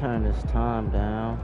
turn this time down.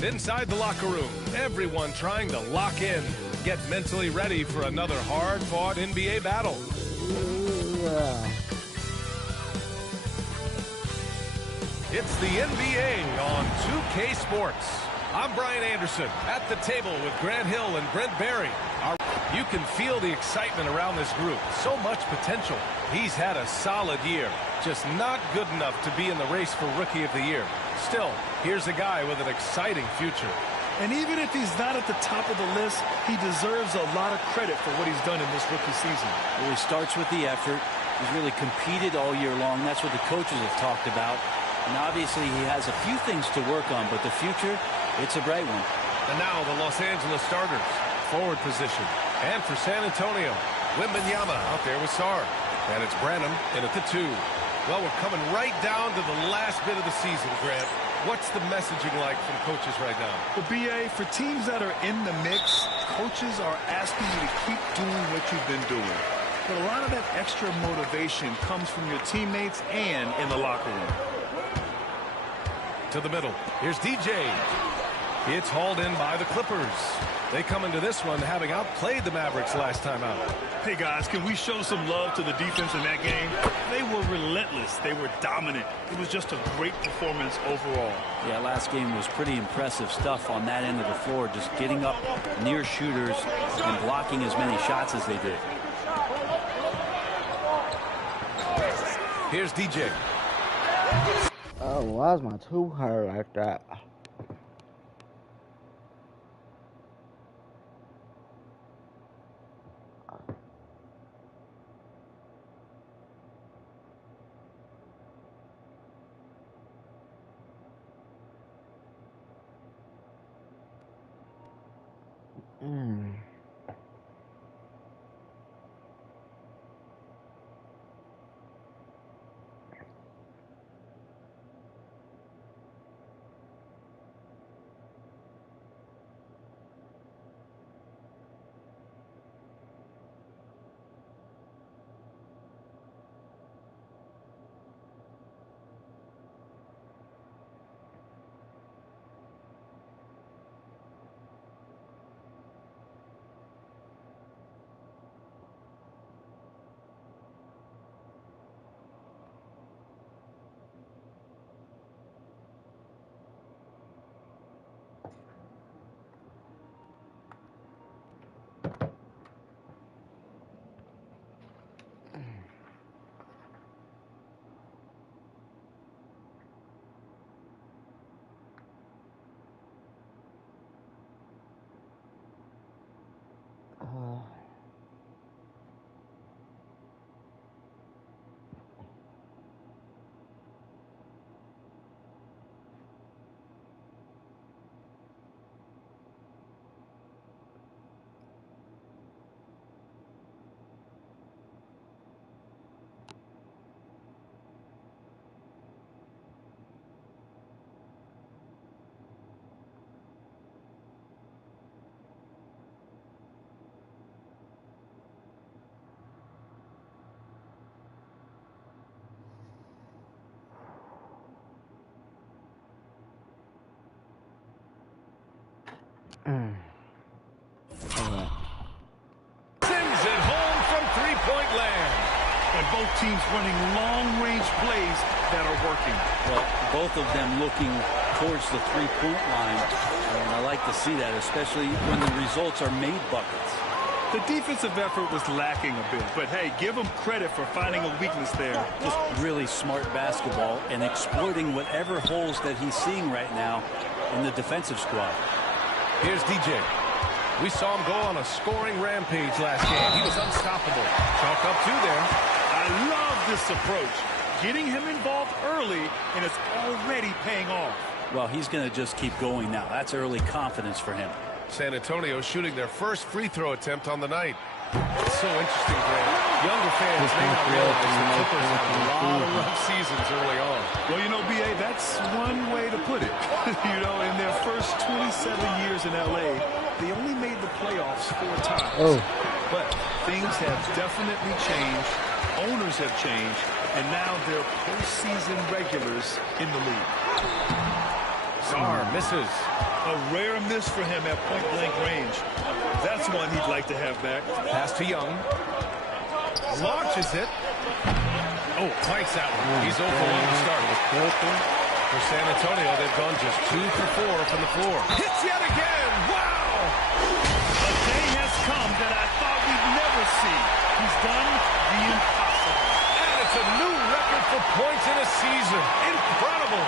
And inside the locker room, everyone trying to lock in, get mentally ready for another hard-fought NBA battle. It's the NBA on 2K Sports. I'm Brian Anderson at the table with Grant Hill and Brent Barry. You can feel the excitement around this group. So much potential. He's had a solid year, just not good enough to be in the race for Rookie of the Year. Still, here's a guy with an exciting future. And even if he's not at the top of the list, he deserves a lot of credit for what he's done in this rookie season. Well, he starts with the effort. He's really competed all year long. That's what the coaches have talked about. And obviously he has a few things to work on, but the future, it's a bright one. And now the Los Angeles starters, forward position. And for San Antonio, Wembanyama out there with Sarr. And it's Branham in at the 2. Well, we're coming right down to the last bit of the season, Grant. What's the messaging like from coaches right now? Well, BA, for teams that are in the mix, coaches are asking you to keep doing what you've been doing. But a lot of that extra motivation comes from your teammates and in the locker room. To the middle. Here's DJ. It's hauled in by the Clippers. They come into this one having outplayed the Mavericks last time out. Hey, guys, can we show some love to the defense in that game? They were relentless. They were dominant. It was just a great performance overall. Yeah, last game was pretty impressive stuff on that end of the floor, just getting up near shooters and blocking as many shots as they did. Here's DJ. Oh, why is my tooth hurt like that? and both teams running long-range plays that are working. Well, both of them looking towards the three-point line, and I like to see that, especially when the results are made buckets. The defensive effort was lacking a bit, but hey, give them credit for finding a weakness there. Just really smart basketball and exploiting whatever holes that he's seeing right now in the defensive squad. Here's DJ. We saw him go on a scoring rampage last game. He was unstoppable. Chalk up two there. I love this approach. Getting him involved early, and it's already paying off. Well, he's going to just keep going now. That's early confidence for him. San Antonio shooting their first free throw attempt on the night. It's so interesting, Grant. Younger fans may not realize the Clippers had a lot of rough seasons early on. Well, you know, B.A., that's one way to put it. You know, in their first 27 years in L.A., they only made the playoffs 4 times. But things have definitely changed. Owners have changed. And now they're postseason regulars in the league. Sarr misses. A rare miss for him at point-blank range. That's one he'd like to have back. Pass to Young. Launches it. Oh, fights that one. He's 0 for 1 to start. For San Antonio, they've gone just 2 for 4 from the floor. Hits yet again. Wow! A day has come that I thought we'd never see. He's done the impossible. And it's a new record for points in a season. Incredible.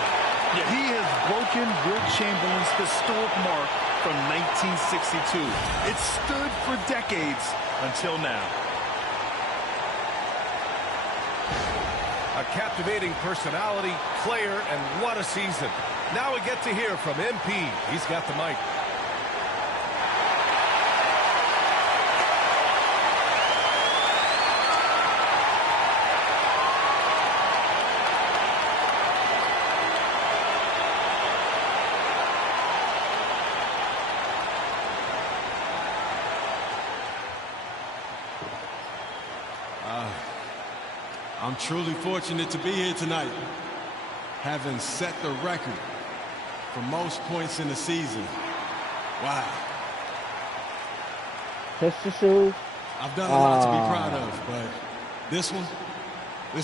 Yeah, he has broken Wilt Chamberlain's historic mark from 1962. It stood for decades until now. A captivating personality, player, and what a season. Now we get to hear from MP. He's got the mic. I'm truly fortunate to be here tonight, having set the record for most points in the season. Wow. Touch the shoes. I've done a lot to be proud of, but this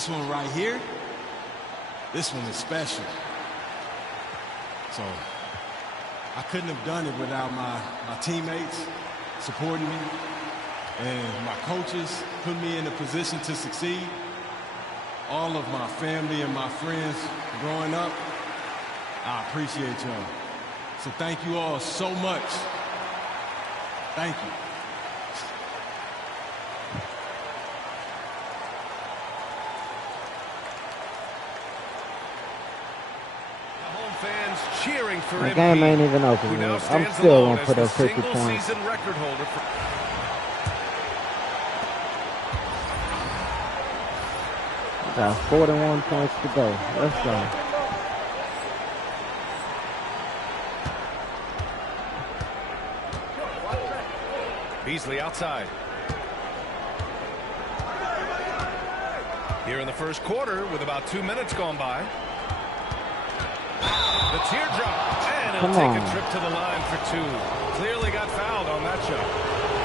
one right here, this one is special. So I couldn't have done it without my teammates supporting me and my coaches putting me in a position to succeed. All of my family and my friends growing up, I appreciate y'all. So thank you all so much. Thank you. Home fans cheering for The MP, game ain't even open who now yet. I'm stands still alone gonna put as up the 50 points. single-season record holder for Got 41 points to go. Let's go. Beasley outside. Here in the first quarter with about 2 minutes gone by. The teardrop. And he'll take a trip to the line for 2. Clearly got fouled on that shot.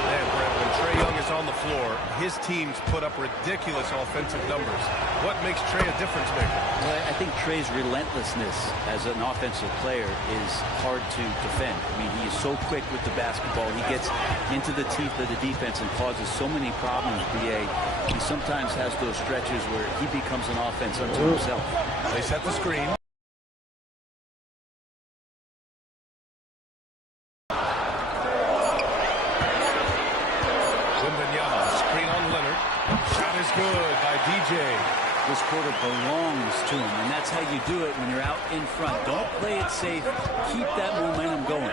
And Brent, when Trae Young is on the floor, his teams put up ridiculous offensive numbers. What makes Trae a difference maker? Well, I think Trae's relentlessness as an offensive player is hard to defend. I mean, he is so quick with the basketball. He gets into the teeth of the defense and causes so many problems, BA. He sometimes has those stretches where he becomes an offense unto himself. They set the screen. Good by DJ. This quarter belongs to him, and that's how you do it when you're out in front. Don't play it safe. Keep that momentum going.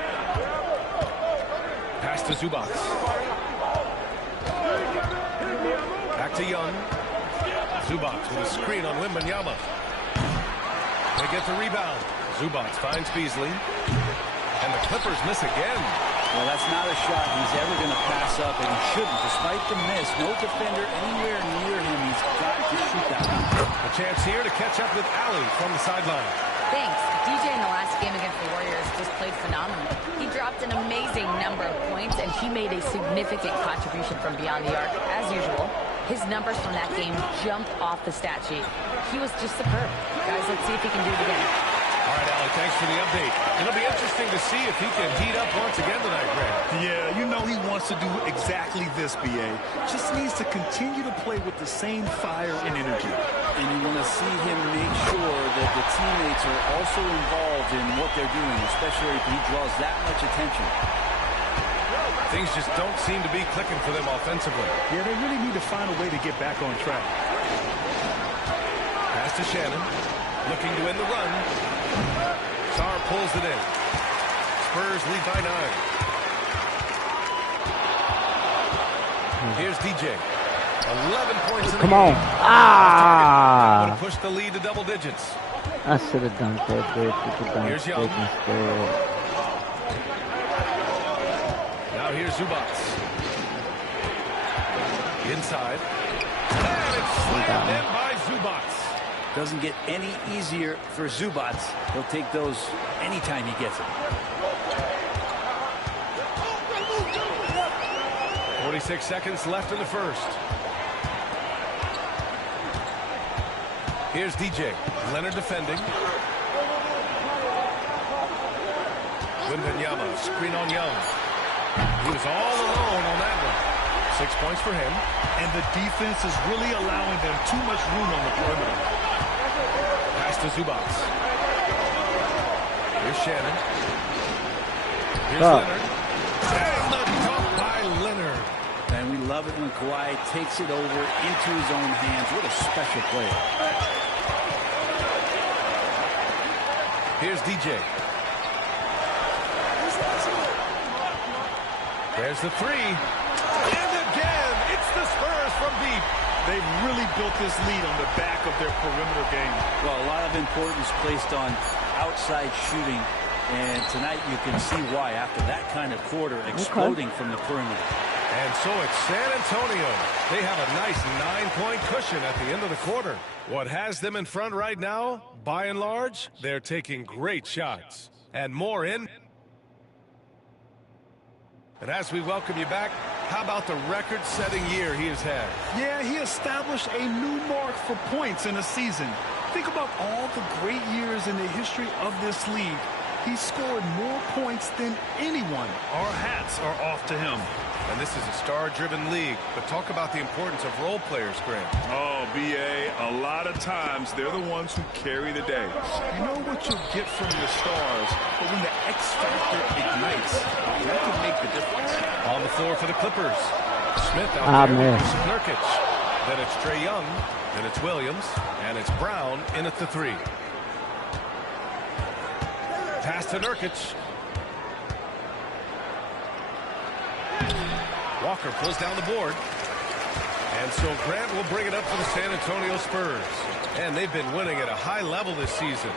Pass to Zubac. Back to Young. Zubac with a screen on Wembanyama. They get the rebound. Zubac finds Beasley. And the Clippers miss again. Well, that's not a shot he's ever going to pass up, and he shouldn't. Despite the miss, no defender anywhere near him. He's got to shoot that one. A chance here to catch up with Allie from the sideline. Thanks. DJ in the last game against the Warriors just played phenomenally. He dropped an amazing number of points, and he made a significant contribution from beyond the arc, as usual. His numbers from that game jumped off the stat sheet. He was just superb. Guys, let's see if he can do it again. All right, Alec, thanks for the update. It'll be interesting to see if he can heat up once again tonight, Grant. Yeah, you know he wants to do exactly this, B.A. Just needs to continue to play with the same fire and energy. And you want to see him make sure that the teammates are also involved in what they're doing, especially if he draws that much attention. Things just don't seem to be clicking for them offensively. Yeah, they really need to find a way to get back on track. Pass to Shannon, looking to end the run. Sarr pulls it in. Spurs lead by 9. Here's DJ. 11 points in the game. Come on. Ah! Would have pushed the lead to double digits. I should have done that, dude. Here's Young. Now here's Zubats. Inside. And it's slammed in by Zubats. Doesn't get any easier for Zubats. He'll take those anytime he gets it. 46 seconds left in the first. Here's DJ. Leonard defending. Wembanyama, screen on Young. He was all alone on that one. 6 points for him. And the defense is really allowing them too much room on the perimeter. Pass to Zubats. Here's Shannon. Here's Leonard. And the dunk by Leonard. And we love it when Kawhi takes it over into his own hands. What a special player. Here's DJ. There's the three. And again, it's the Spurs from deep. They've really built this lead on the back of their perimeter game. Well, a lot of importance placed on outside shooting. And tonight you can see why after that kind of quarter exploding from the perimeter. And so it's San Antonio. They have a nice 9-point cushion at the end of the quarter. What has them in front right now, by and large, they're taking great shots. And more in. And as we welcome you back, how about the record-setting year he has had? Yeah, he established a new mark for points in a season. Think about all the great years in the history of this league. He scored more points than anyone. Our hats are off to him. And this is a star-driven league, but talk about the importance of role players, Grant. Oh, B.A., a lot of times they're the ones who carry the day. You know what you'll get from your stars, but when the X factor ignites, that can make the difference. On the floor for the Clippers. Smith out there with Nurkic. Then it's Trae Young. Then it's Williams. And it's Brown in at the three. Pass to Nurkic. Walker pulls down the board. And so Grant will bring it up for the San Antonio Spurs. And they've been winning at a high level this season.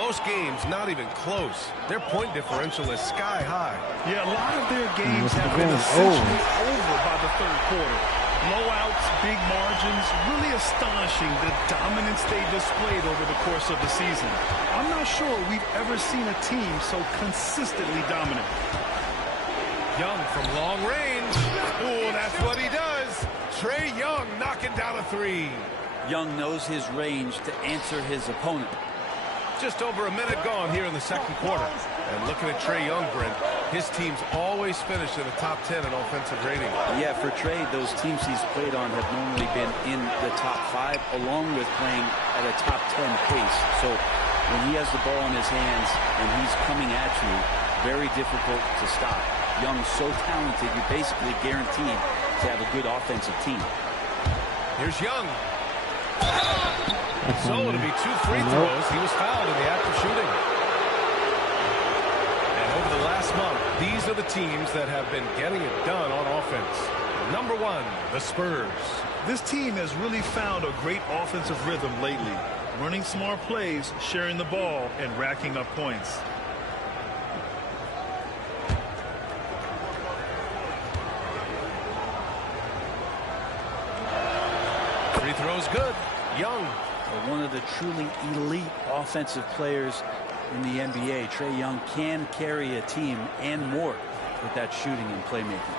Most games not even close. Their point differential is sky high. Yeah, a lot of their games have been essentially over by the third quarter. Blowouts, big margins, really astonishing the dominance they displayed over the course of the season. I'm not sure we've ever seen a team so consistently dominant. Young from long range. Oh, that's what he does. Trae Young knocking down a three. Young knows his range to answer his opponent. Just over a minute gone here in the second quarter. And looking at Trae Young, Brent, his teams always finish in the top 10 in offensive rating. Yeah, for Trae, those teams he's played on have normally been in the top 5, along with playing at a top 10 pace. So when he has the ball in his hands and he's coming at you, very difficult to stop. Young's so talented, you're basically guaranteed to have a good offensive team. Here's Young. So it'll be 2 free throws. He was fouled in the act of shooting. And over the last month, these are the teams that have been getting it done on offense. Number 1, the Spurs. This team has really found a great offensive rhythm lately. Running smart plays, sharing the ball, and racking up points. Free throws good. Young. One of the truly elite offensive players in the NBA. Trae Young can carry a team and more with that shooting and playmaking.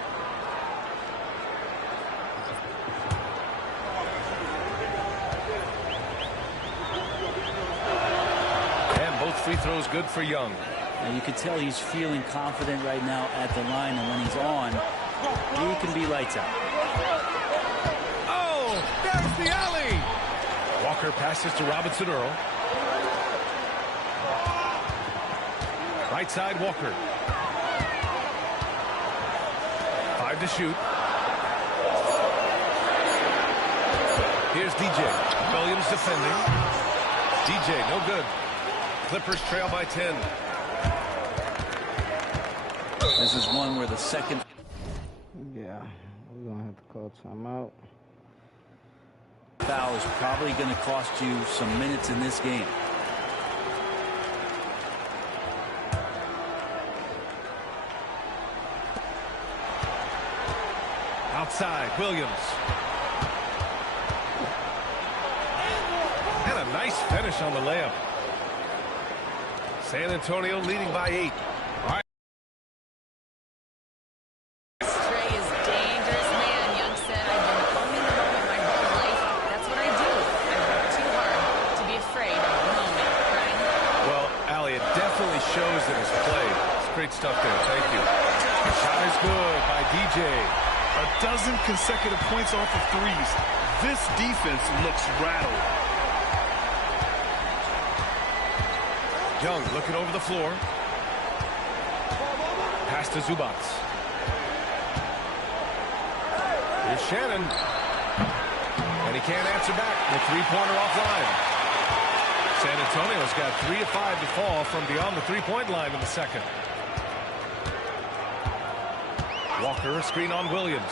free throw is good for Young. And you can tell he's feeling confident right now at the line, and when he's on, he can be lights out. Oh, there's the alley. Walker passes to Robinson Earl. Right side, Walker. 5 to shoot. Here's DJ. Williams defending. DJ, no good. Clippers trail by 10. This is one where the second... Yeah, we're going to have to call timeout. Foul is probably going to cost you some minutes in this game. Outside, Williams. And a nice finish on the layup. San Antonio leading by 8. All right. Trey is dangerous man. Young said, I've been owning the moment my whole life. That's what I do. I work too hard to be afraid of the moment. Right? Well, Allie, it definitely shows in his play. It's great stuff there. Thank you. The shot is good by DJ. A dozen consecutive points off of threes. This defense looks rattled. Young looking over the floor. Pass to Zubac. Here's Shannon. And he can't answer back. The three-pointer offline. San Antonio's got 3 of 5 to fall from beyond the three-point line in the second. Walker, a screen on Williams.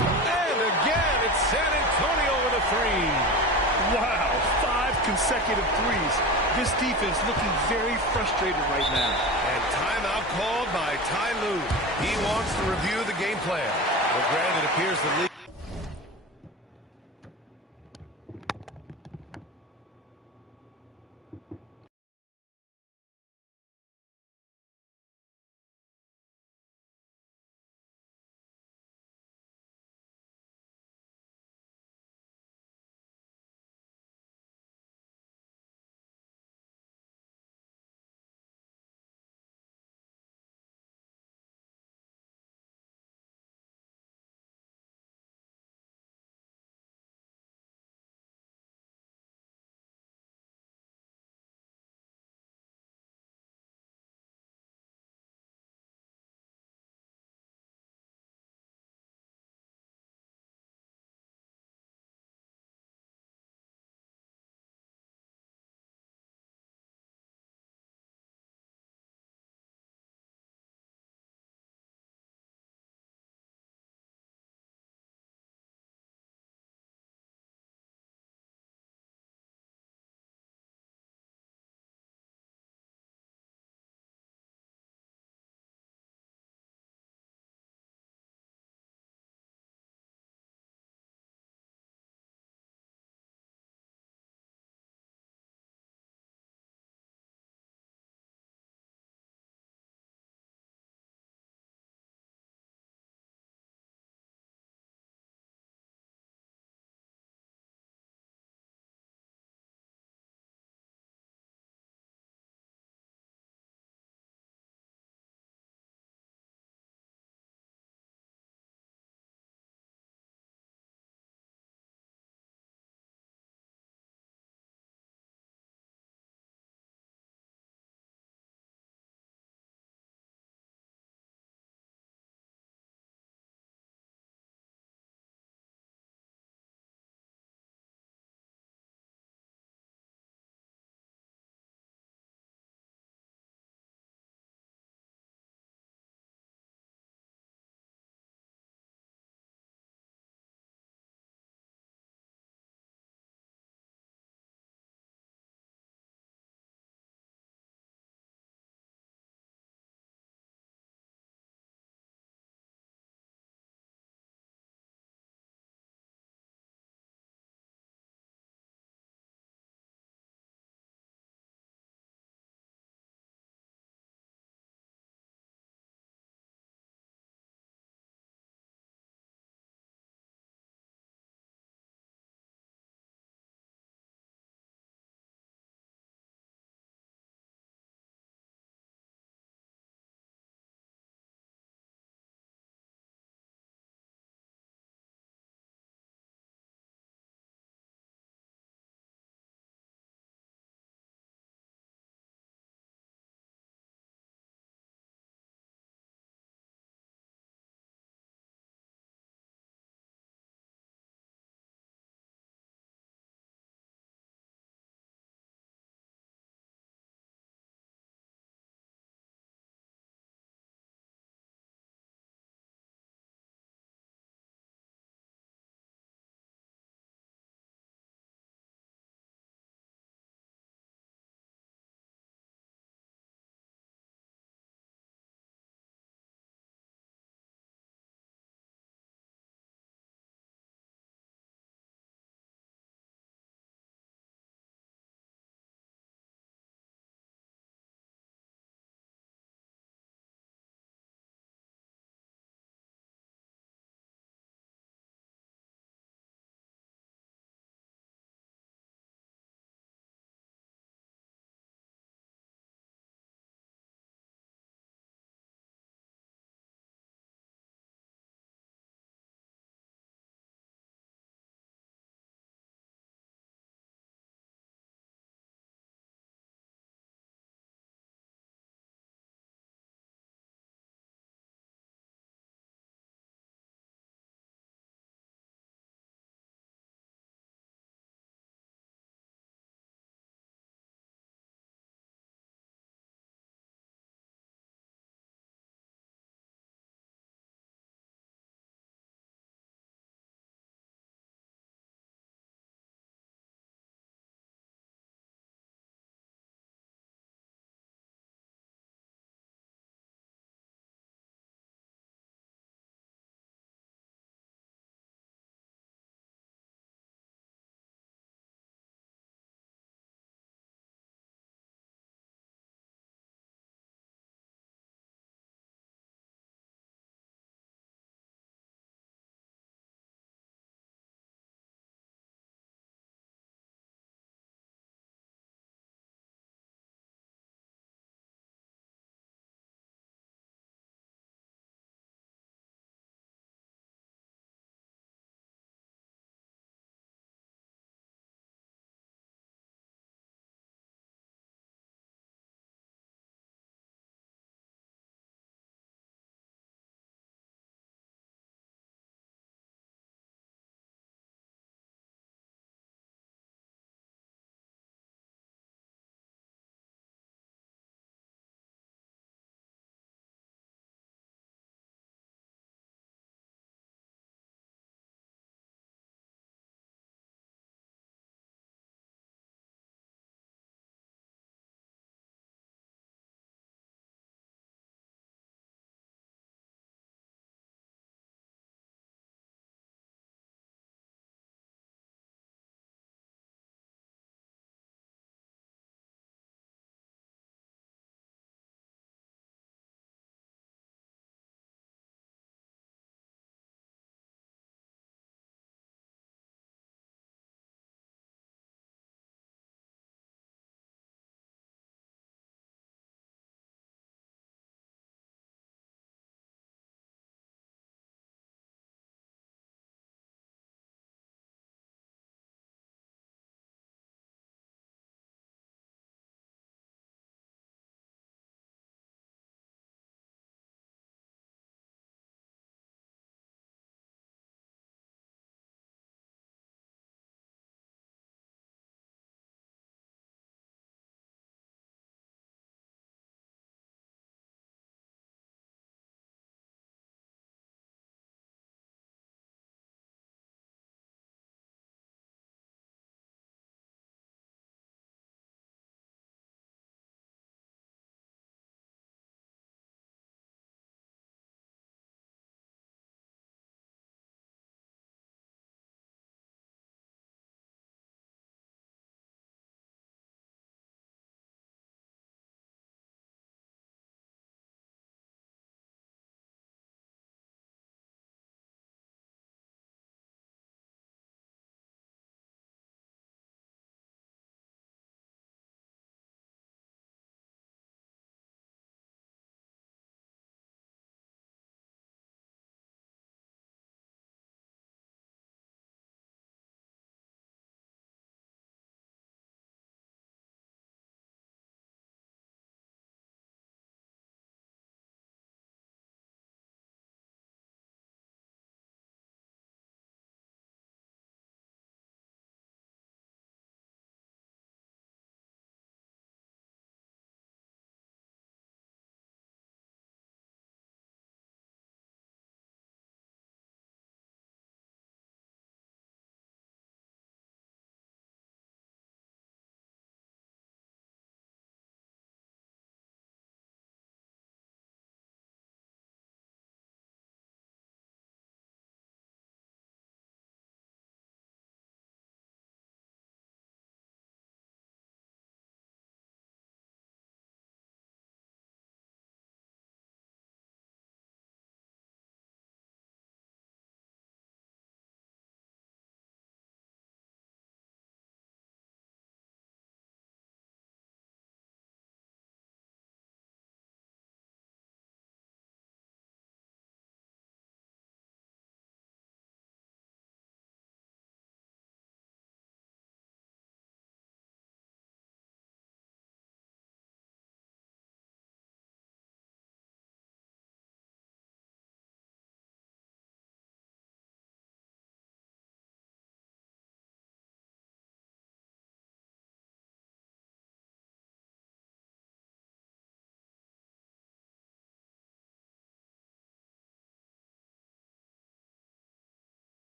And again, it's San Antonio with a 3. Wow, 5 consecutive threes. This defense looking very frustrated right now. And timeout called by Ty Lue. He wants to review the game plan. Well, granted, it appears the league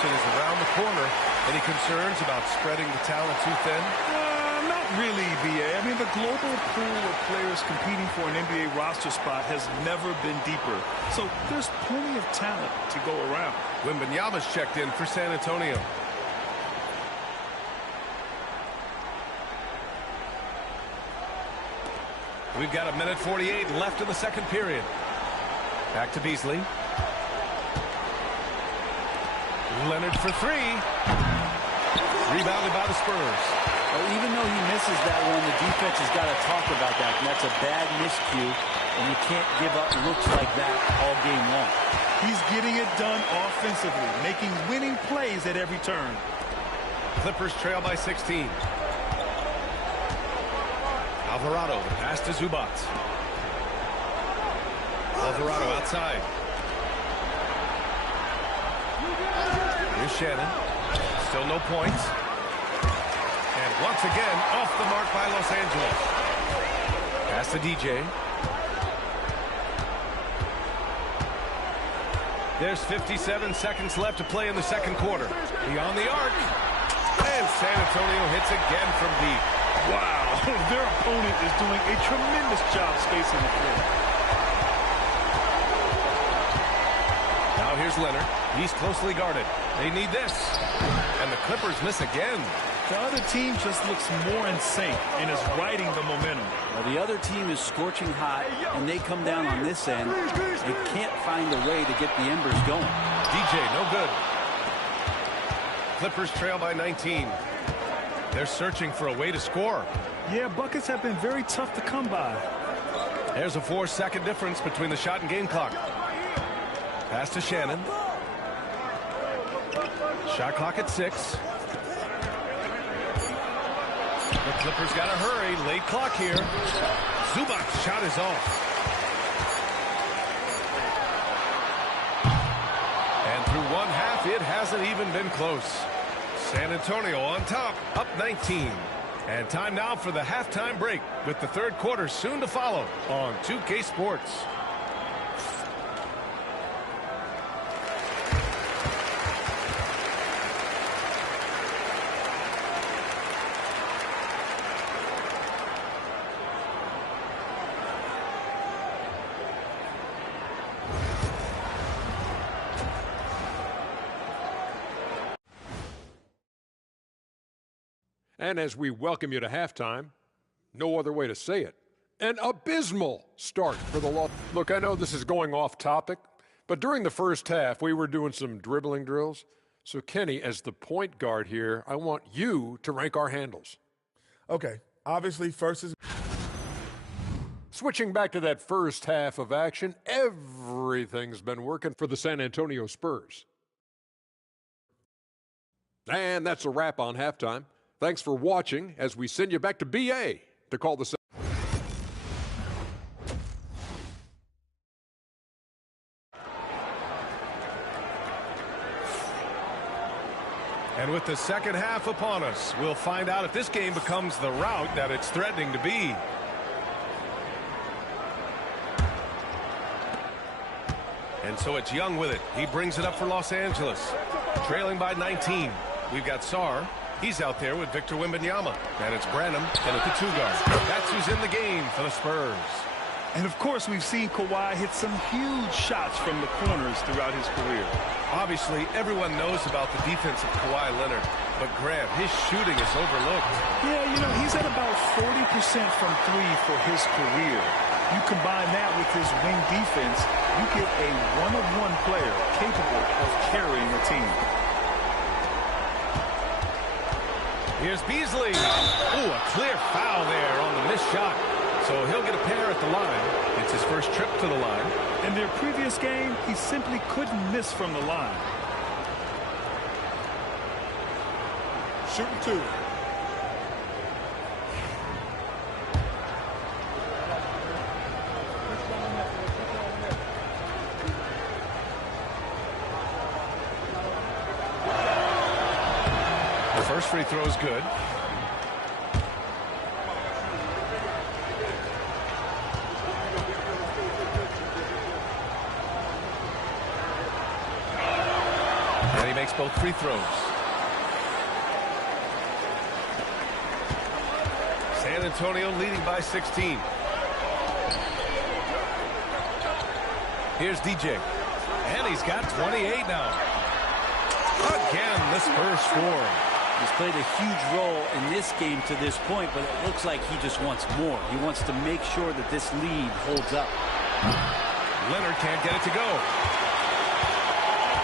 expansion is around the corner. Any concerns about spreading the talent too thin? Not really, B.A. I mean, the global pool of players competing for an NBA roster spot has never been deeper. So there's plenty of talent to go around. Wembanyama's checked in for San Antonio. We've got 1:48 left in the second period. Back to Beasley. Leonard for three. Rebounded by the Spurs. Well, even though he misses that one, the defense has got to talk about that. And that's a bad miscue, and you can't give up looks like that all game long. He's getting it done offensively, making winning plays at every turn. Clippers trail by 16. Alvarado, the pass to Zubac. Alvarado outside. Here's Shannon. Still no points. And once again, off the mark by Los Angeles. Pass to DJ. There's 57 seconds left to play in the second quarter. Beyond the arc. And San Antonio hits again from deep. Wow, their opponent is doing a tremendous job spacing the floor. Now here's Leonard. He's closely guarded. They need this. And the Clippers miss again. The other team just looks more in sync and is riding the momentum. Well, the other team is scorching hot, and they come down on this end. They can't find a way to get the embers going. DJ, no good. Clippers trail by 19. They're searching for a way to score. Yeah, buckets have been very tough to come by. There's a 4-second difference between the shot and game clock. Pass to Shannon. Shot clock at 6. The Clippers got to hurry. Late clock here. Zubac's shot is off. And through one half, it hasn't even been close. San Antonio on top, up 19. And time now for the halftime break, with the third quarter soon to follow on 2K Sports. And as we welcome you to halftime, no other way to say it, an abysmal start for the Los. Look, I know this is going off topic, but during the first half, we were doing some dribbling drills. So, Kenny, as the point guard here, I want you to rank our handles. Okay, obviously first is... Switching back to that first half of action, everything's been working for the San Antonio Spurs. And that's a wrap on halftime. Thanks for watching as we send you back to BA to call the... And with the second half upon us, we'll find out if this game becomes the rout that it's threatening to be. And so it's Young with it. He brings it up for Los Angeles. Trailing by 19. We've got Sarr. He's out there with Victor Wembanyama. And it's Branham and at the 2 guard. That's who's in the game for the Spurs. And, of course, we've seen Kawhi hit some huge shots from the corners throughout his career. Obviously, everyone knows about the defense of Kawhi Leonard. But, Grant, his shooting is overlooked. Yeah, you know, he's at about 40% from 3 for his career. You combine that with his wing defense, you get a one-of-one player capable of carrying a team. Here's Beasley. Ooh, a clear foul there on the missed shot. So he'll get a pair at the line. It's his first trip to the line. In their previous game, he simply couldn't miss from the line. Shooting 2. The first free throw is good. And he makes both free throws. San Antonio leading by 16. Here's DJ. And he's got 28 now. Again, the Spurs score. He's played a huge role in this game to this point, but it looks like he just wants more. He wants to make sure that this lead holds up. Leonard can't get it to go.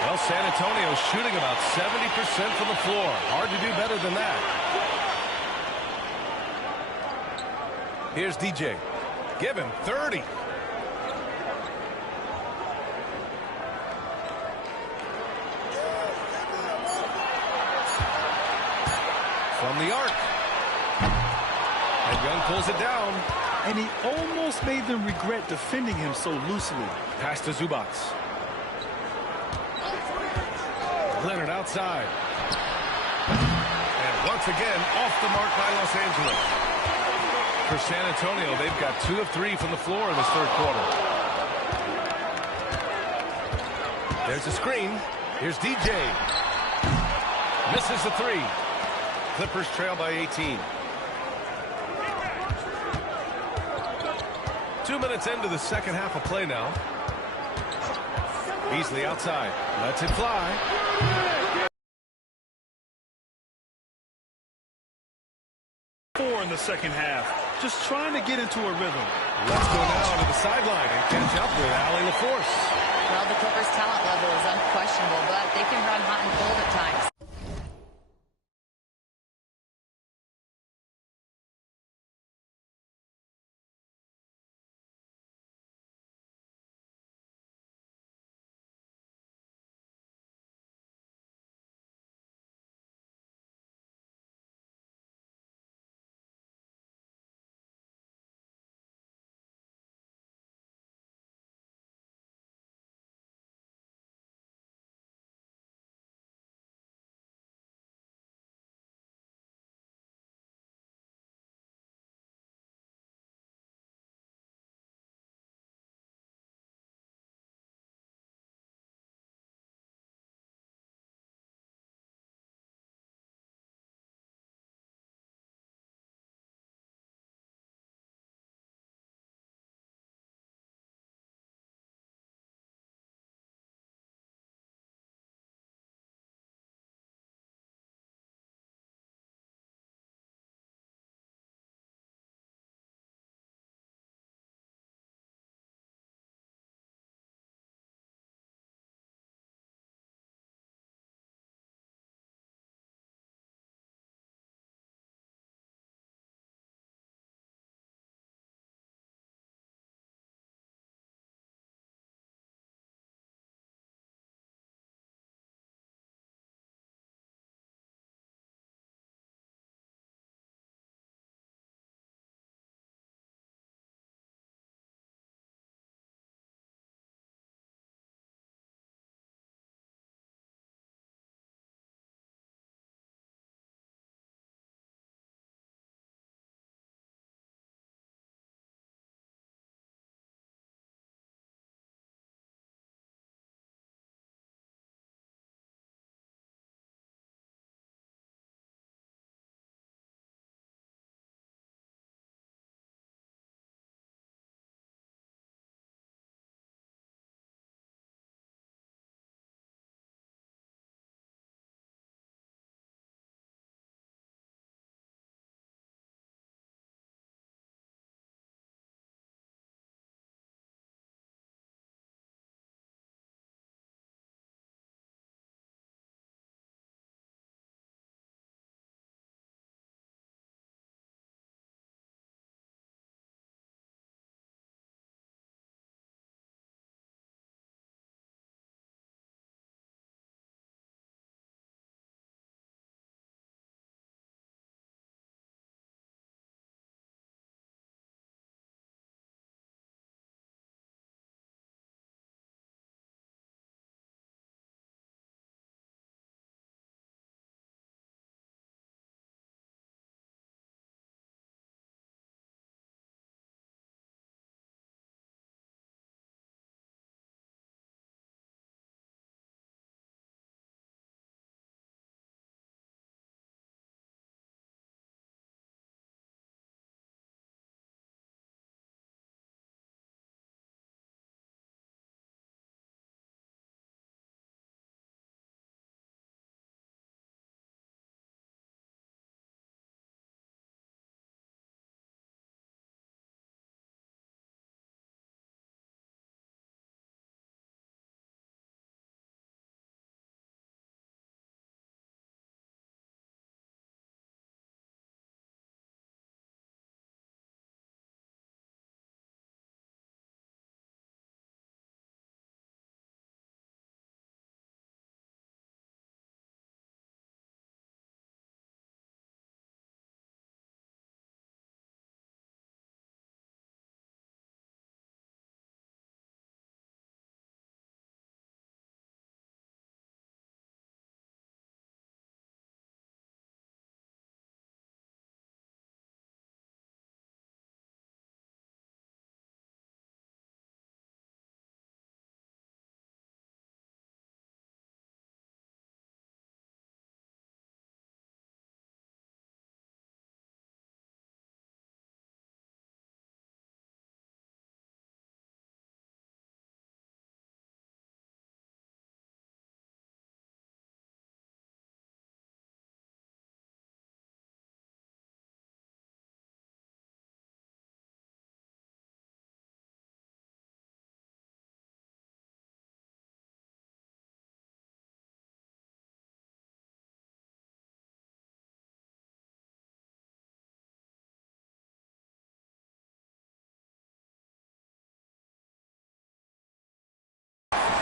Well, San Antonio's shooting about 70% from the floor. Hard to do better than that. Here's DJ. Give him 30. From the arc. And Young pulls it down. And he almost made them regret defending him so loosely. Pass to Zubac. Leonard outside. And once again, off the mark by Los Angeles. For San Antonio, they've got 2 of 3 from the floor in this third quarter. There's a screen. Here's DJ. Misses the 3. Clippers trail by 18. 2 minutes into the second half of play now. Beasley outside. Lets it fly. 4 in the second half. Just trying to get into a rhythm. Let's go now to the sideline and catch up with Allie LaForce. Well, the Clippers' talent level is unquestionable, but they can run hot and cold at times.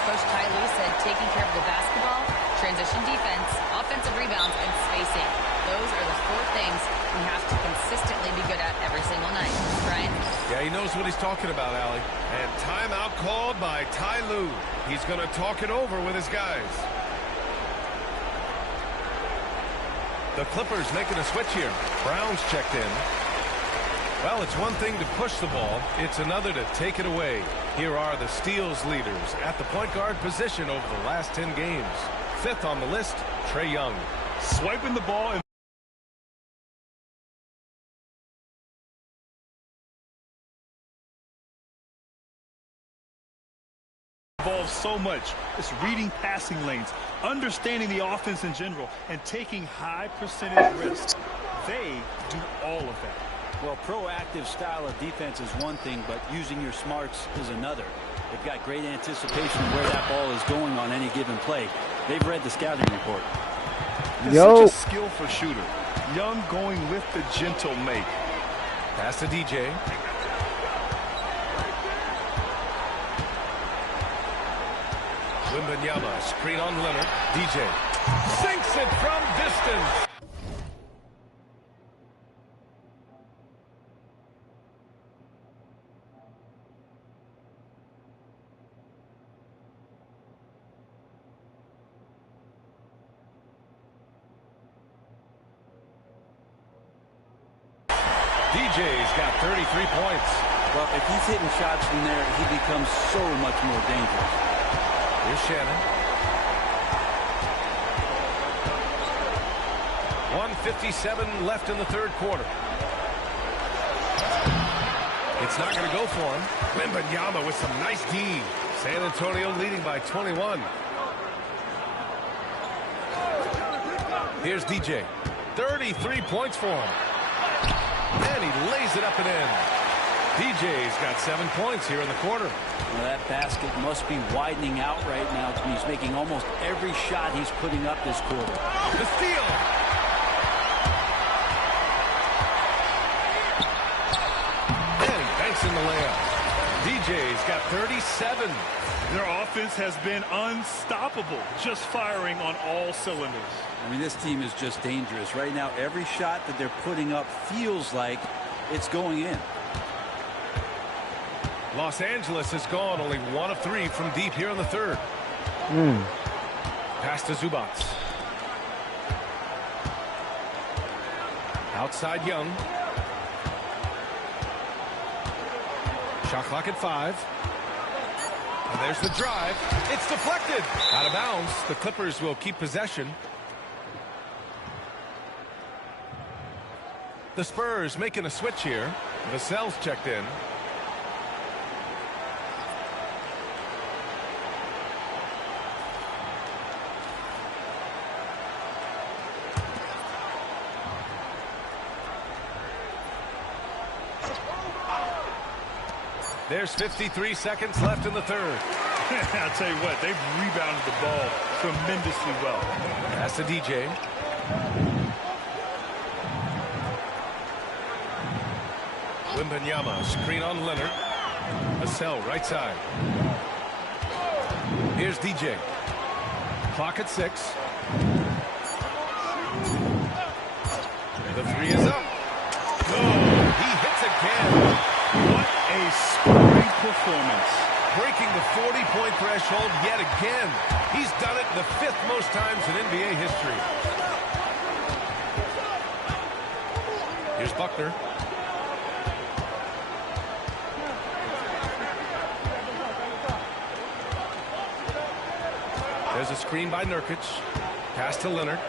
Coach Ty Lue said taking care of the basketball, transition defense, offensive rebounds, and spacing. Those are the 4 things we have to consistently be good at every single night. Brian? Yeah, he knows what he's talking about, Allie. And timeout called by Ty Lue. He's going to talk it over with his guys. The Clippers making a switch here. Brown's checked in. Well, it's one thing to push the ball. It's another to take it away. Here are the steals leaders at the point guard position over the last 10 games. 5th on the list, Trae Young. Swiping the ball and involves so much. It's reading passing lanes, understanding the offense in general, and taking high percentage risks. They do all of that. Well, proactive style of defense is one thing, but using your smarts is another. They've got great anticipation of where that ball is going on any given play. They've read the scouting report. He's such a skillful shooter. Young going with the gentle make. Pass to DJ. Wembanyama, screen on Leonard. DJ sinks it from distance. DJ's got 33 points. Well, if he's hitting shots from there, he becomes so much more dangerous. Here's Shannon. 1:57 left in the 3rd quarter. It's not going to go for him. Wembanyama with some nice D. San Antonio leading by 21. Here's DJ. 33 points for him. And he lays it up and in. DJ's got 7 points here in the quarter. Well, that basket must be widening out right now. He's making almost every shot he's putting up this quarter. The steal. And he banks in the layup. DJ's got 37. Their offense has been unstoppable, just firing on all cylinders. I mean, this team is just dangerous. Right now, every shot that they're putting up feels like it's going in. Los Angeles has gone only 1 of 3 from deep here in the 3rd. Pass to Zubats. Outside Young. Shot clock at 5. And there's the drive. It's deflected. Out of bounds. The Clippers will keep possession. The Spurs making a switch here. Vassell's checked in. There's 53 seconds left in the 3rd. I'll tell you what, they've rebounded the ball tremendously well. Pass to DJ. Wembanyama, screen on Leonard. Vassell, right side. Here's DJ. Clock at 6. The 3 is up. Oh, he hits again. What a scoring performance. Breaking the 40-point threshold yet again. He's done it the 5th most times in NBA history. Here's Buckner. There's a screen by Nurkic. Pass to Leonard.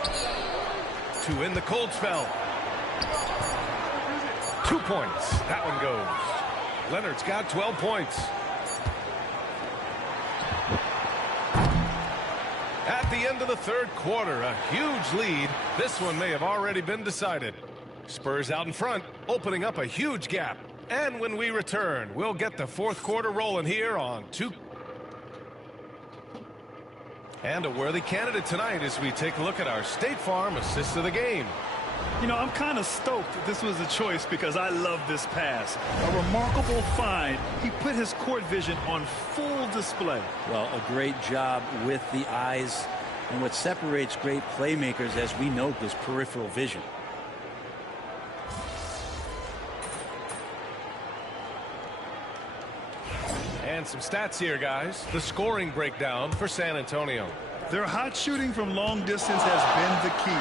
To end the cold spell. 2 points. That one goes. Leonard's got 12 points. At the end of the 3rd quarter, a huge lead. This one may have already been decided. Spurs out in front, opening up a huge gap. And when we return, we'll get the 4th quarter rolling here on 2. And a worthy candidate tonight as we take a look at our State Farm assists of the game. You know, I'm kind of stoked that this was a choice because I love this pass. A remarkable find. He put his court vision on full display. Well, a great job with the eyes. And what separates great playmakers, as we know, is peripheral vision. And some stats here, guys. The scoring breakdown for San Antonio. Their hot shooting from long distance has been the key.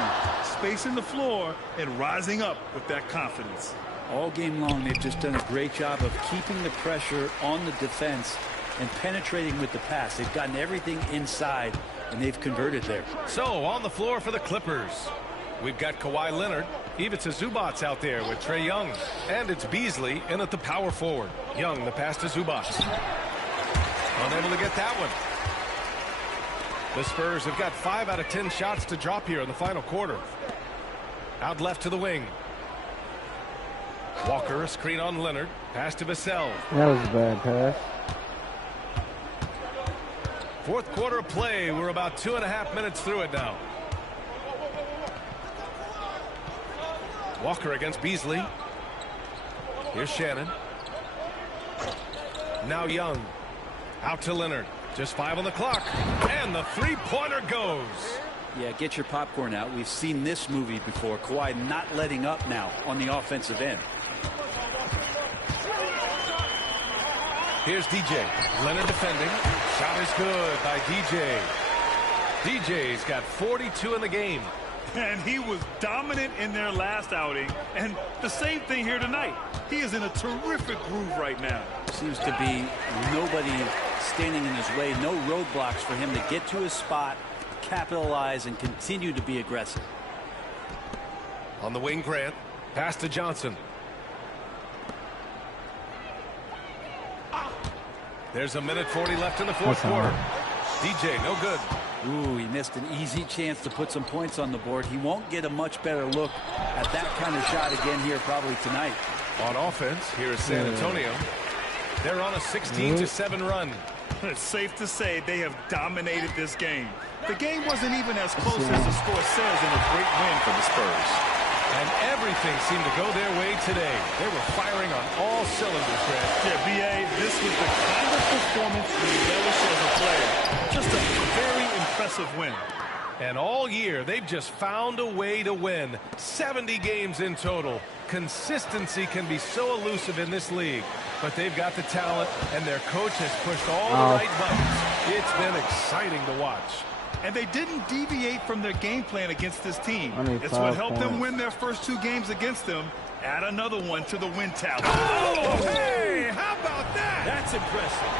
Spacing the floor and rising up with that confidence. All game long, they've just done a great job of keeping the pressure on the defense and penetrating with the pass. They've gotten everything inside, and they've converted there. So, on the floor for the Clippers, we've got Kawhi Leonard. Ivica Zubac's out there with Trae Young. And it's Beasley in at the power forward. Young, the pass to Zubac. Unable to get that one. The Spurs have got 5 out of 10 shots to drop here in the final quarter. Out left to the wing. Walker, a screen on Leonard. Pass to Vassell. That was a bad pass. Fourth quarter of play. We're about 2.5 minutes through it now. Walker against Beasley. Here's Shannon. Now Young. Out to Leonard. Just 5 on the clock. And the three-pointer goes. Yeah, get your popcorn out. We've seen this movie before. Kawhi not letting up now on the offensive end. Here's DJ. Leonard defending. Shot is good by DJ. DJ's got 42 in the game. And he was dominant in their last outing. And the same thing here tonight. He is in a terrific groove right now. Seems to be nobody standing in his way. No roadblocks for him to get to his spot, capitalize, and continue to be aggressive. On the wing, Grant. Pass to Johnson. There's a minute 40 left in the fourth quarter. DJ, no good. Ooh, he missed an easy chance to put some points on the board. He won't get a much better look at that kind of shot again here probably tonight. On offense, here is San Antonio. They're on a 16-7 run. It's safe to say they have dominated this game. The game wasn't even as close as the score says in a great win for the Spurs. And everything seemed to go their way today. They were firing on all cylinders, Grant. Yeah, B.A., this was the kind of performance you relish as a player. Just a very impressive win. And all year, they've just found a way to win. 70 games in total. Consistency can be so elusive in this league. But they've got the talent, and their coach has pushed all the right buttons. It's been exciting to watch. And they didn't deviate from their game plan against this team. It's what helped them win their first 2 games against them. Add another one to the win tally. Oh, hey, how about that? That's impressive.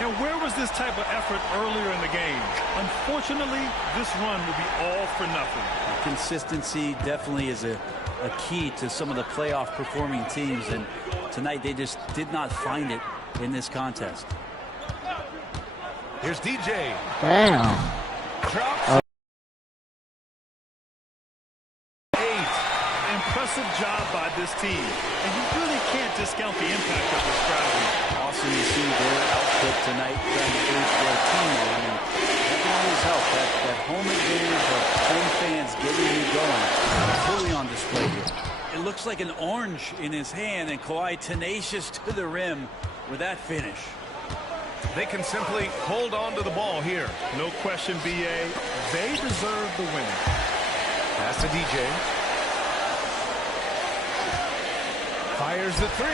And where was this type of effort earlier in the game? Unfortunately, this run will be all for nothing. Consistency definitely is a key to some of the playoff performing teams, and tonight they just did not find it in this contest. Here's DJ. Damn. Drops. 8. Impressive job by this team. And you really can't discount the impact of this crowd. Awesome to see their output tonight from the their team. I mean, that can always help. That home advantage of home fans getting you going. Fully on display here. It looks like an orange in his hand, and Kawhi tenacious to the rim with that finish. They can simply hold on to the ball here. No question, B.A. They deserve the win. Pass to DJ. Fires the 3.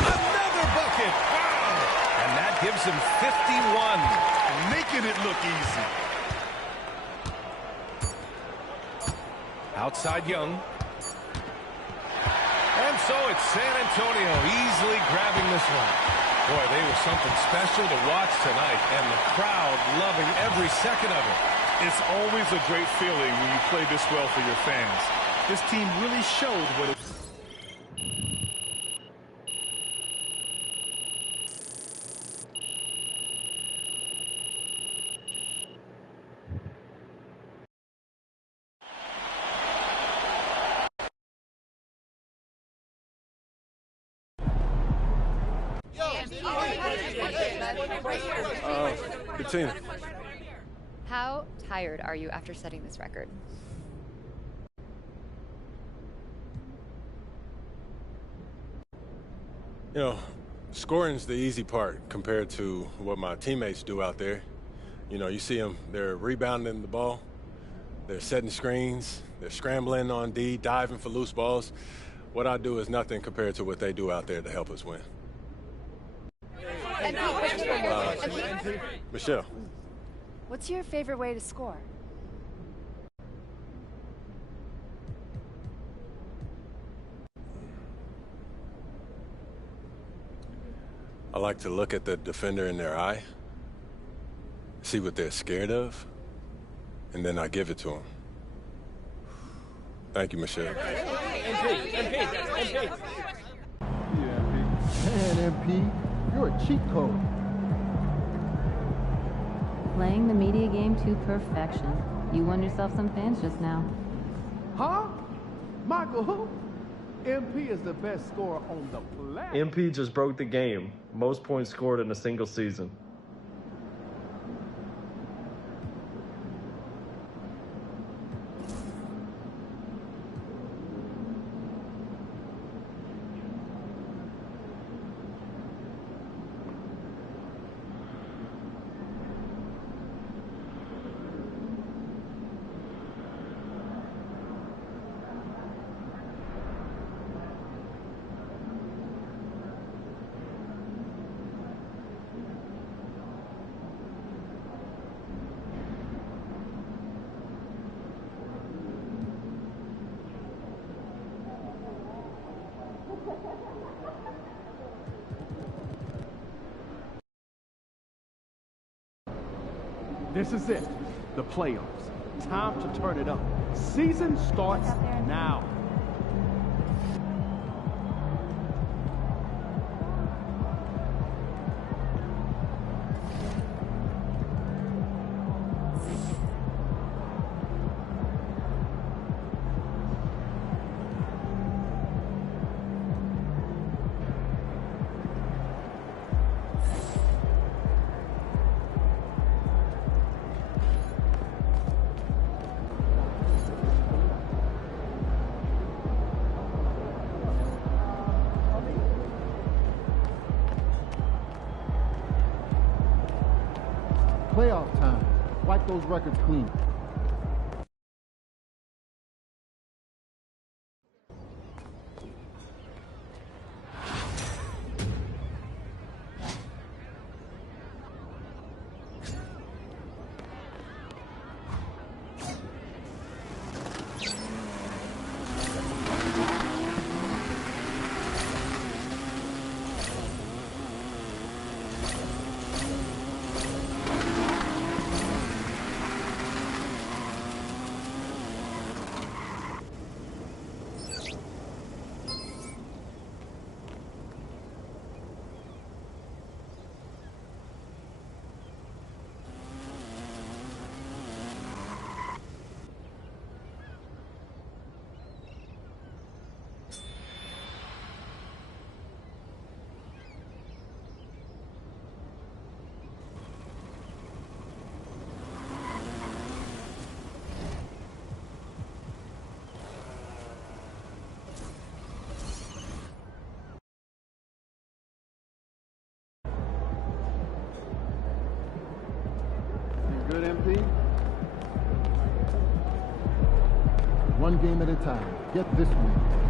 Another bucket. Wow. And that gives him 51. Making it look easy. Outside Young. And so it's San Antonio easily grabbing this one. Boy, they were something special to watch tonight, and the crowd loving every second of it. It's always a great feeling when you play this well for your fans. This team really showed what it... Good team. How tired are you after setting this record? You know, scoring's the easy part compared to what my teammates do out there. You know, you see them, they're rebounding the ball, they're setting screens, they're scrambling on D, diving for loose balls. What I do is nothing compared to what they do out there to help us win. Michelle. What's your favorite way to score? I like to look at the defender in their eye, see what they're scared of, and then I give it to them. Thank you, Michelle. Man, MP, you're a cheat code. Playing the media game to perfection. You won yourself some fans just now. Huh? Michael who? MP is the best scorer on the planet. MP just broke the game. Most points scored in a single season. This is it. The playoffs. Time to turn it up. Season starts now. Playoff time. Wipe those records clean. Good, MP? One game at a time. Get this one.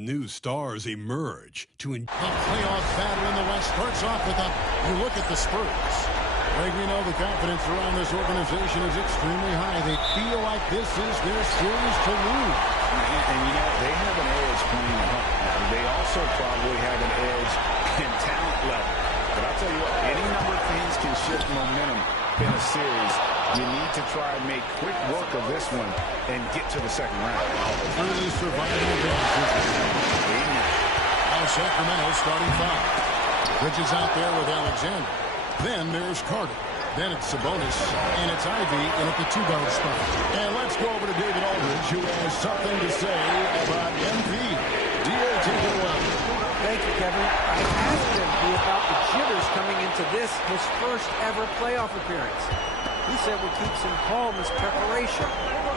New stars emerge to the playoff battle in the West starts off with you look at the Spurs. Greg, we know the confidence around this organization is extremely high. They feel like this is their series to lose. And you know, they have an edge playing at home. They also probably have an edge in talent level. But I'll tell you what, any number of things can shift momentum in a series. You need to try and make quick work of this one and get to the second round. Early survival advantage. Now Sacramento starting five. Bridges out there with Alexander. Then there's Carter. Then it's Sabonis. And it's Ivy in at the two-guard spot. And let's go over to David Aldridge, who has something to say about MP. D.A. take it away. Thank you, Kevin. I asked him about the jitters coming into this, his first ever playoff appearance. He said what keeps him calm is preparation.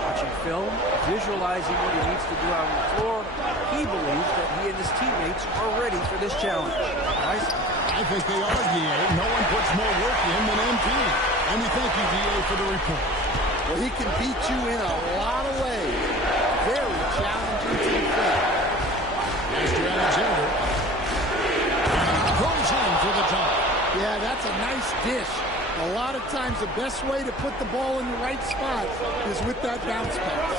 Watching film, visualizing what he needs to do out on the floor, he believes that he and his teammates are ready for this challenge. Guys? I think they are, D.A. No one puts more work in than MP. And we thank you, D.A., for the report. Well, he can beat you in a lot of ways. Very challenging to defend. Master Alexander goes in for the top. Yeah, that's a nice dish. A lot of times the best way to put the ball in the right spot is with that bounce pass.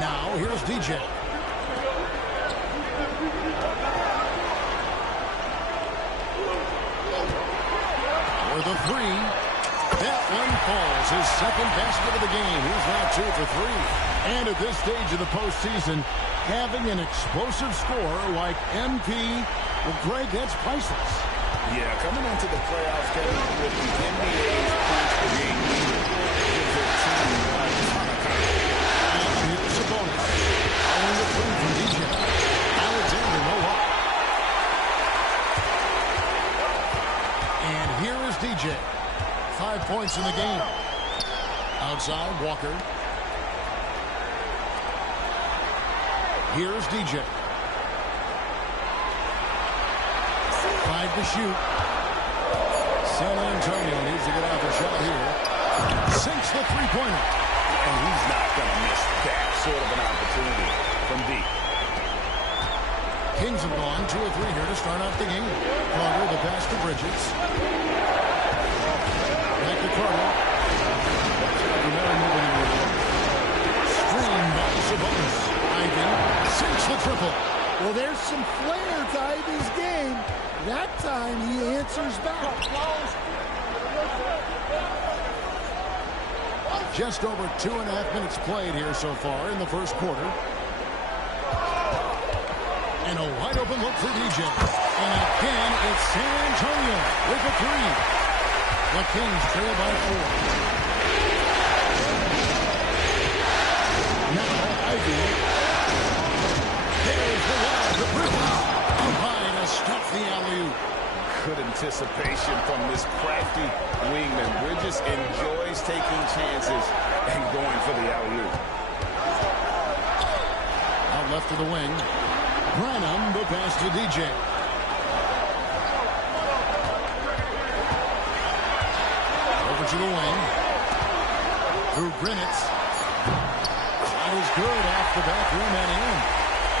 Now, here's DJ. For the three. That one falls. His second basket of the game. He's now 2 for 3. And at this stage of the postseason, having an explosive score like MP, well, Greg, that's priceless. Yeah, coming into the playoffs, Kevin, with the NBA's points per game leader, gives their team a ton of confidence. And here's Sabonis. Only the three from DJ. Alexander, no luck. And here is DJ. 5 points in the game. Outside, Walker. Here's DJ. 5 to shoot. San Antonio needs to get out the shot here. Sinks the three-pointer. And he's not going to miss that sort of an opportunity from deep. Kings have gone 2 or 3 here to start off the game. Carter, the pass to Bridges. Back to Carter. Screen by Sabonis. Ivy sinks the triple. Well, there's some flair to Ivy's game. That time he answers back. Just over 2.5 minutes played here so far in the first quarter. And a wide open look for DJ. And again, it's San Antonio with a three. The Kings trail by 4. Now Ivy. There's the line. The Bridges. Up high to stop the alley-oop. Good anticipation from this crafty wingman. Bridges enjoys taking chances and going for the alley-oop. Out left of the wing. Branham, the pass to DJ. Over to the wing. Through Grinitz. That is good off the back rim and in.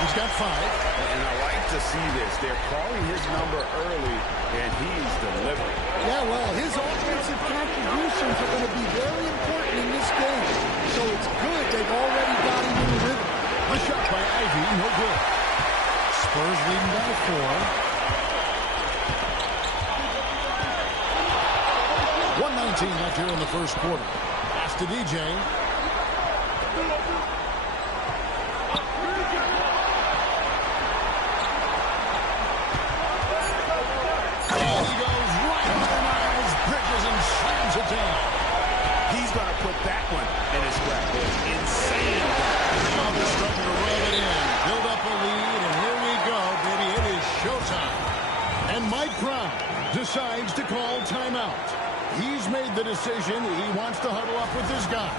He's got 5. And I like to see this. They're calling his number early, and he's delivering. Yeah, well, his offensive contributions are going to be very important in this game. So it's good they've already got him in the rhythm. A shot by Ivy, no good. Spurs leading by 4. 1:19 left here in the first quarter. Pass to DJ. And he goes right under Miles Bridges and slams it down. He's going to put that one in his scrapbook. Insane. Now they're starting to rub it in. Build up a lead, and here we go, baby. It is showtime. And Mike Brown decides to call timeout. He's made the decision. He wants to huddle up with his guys.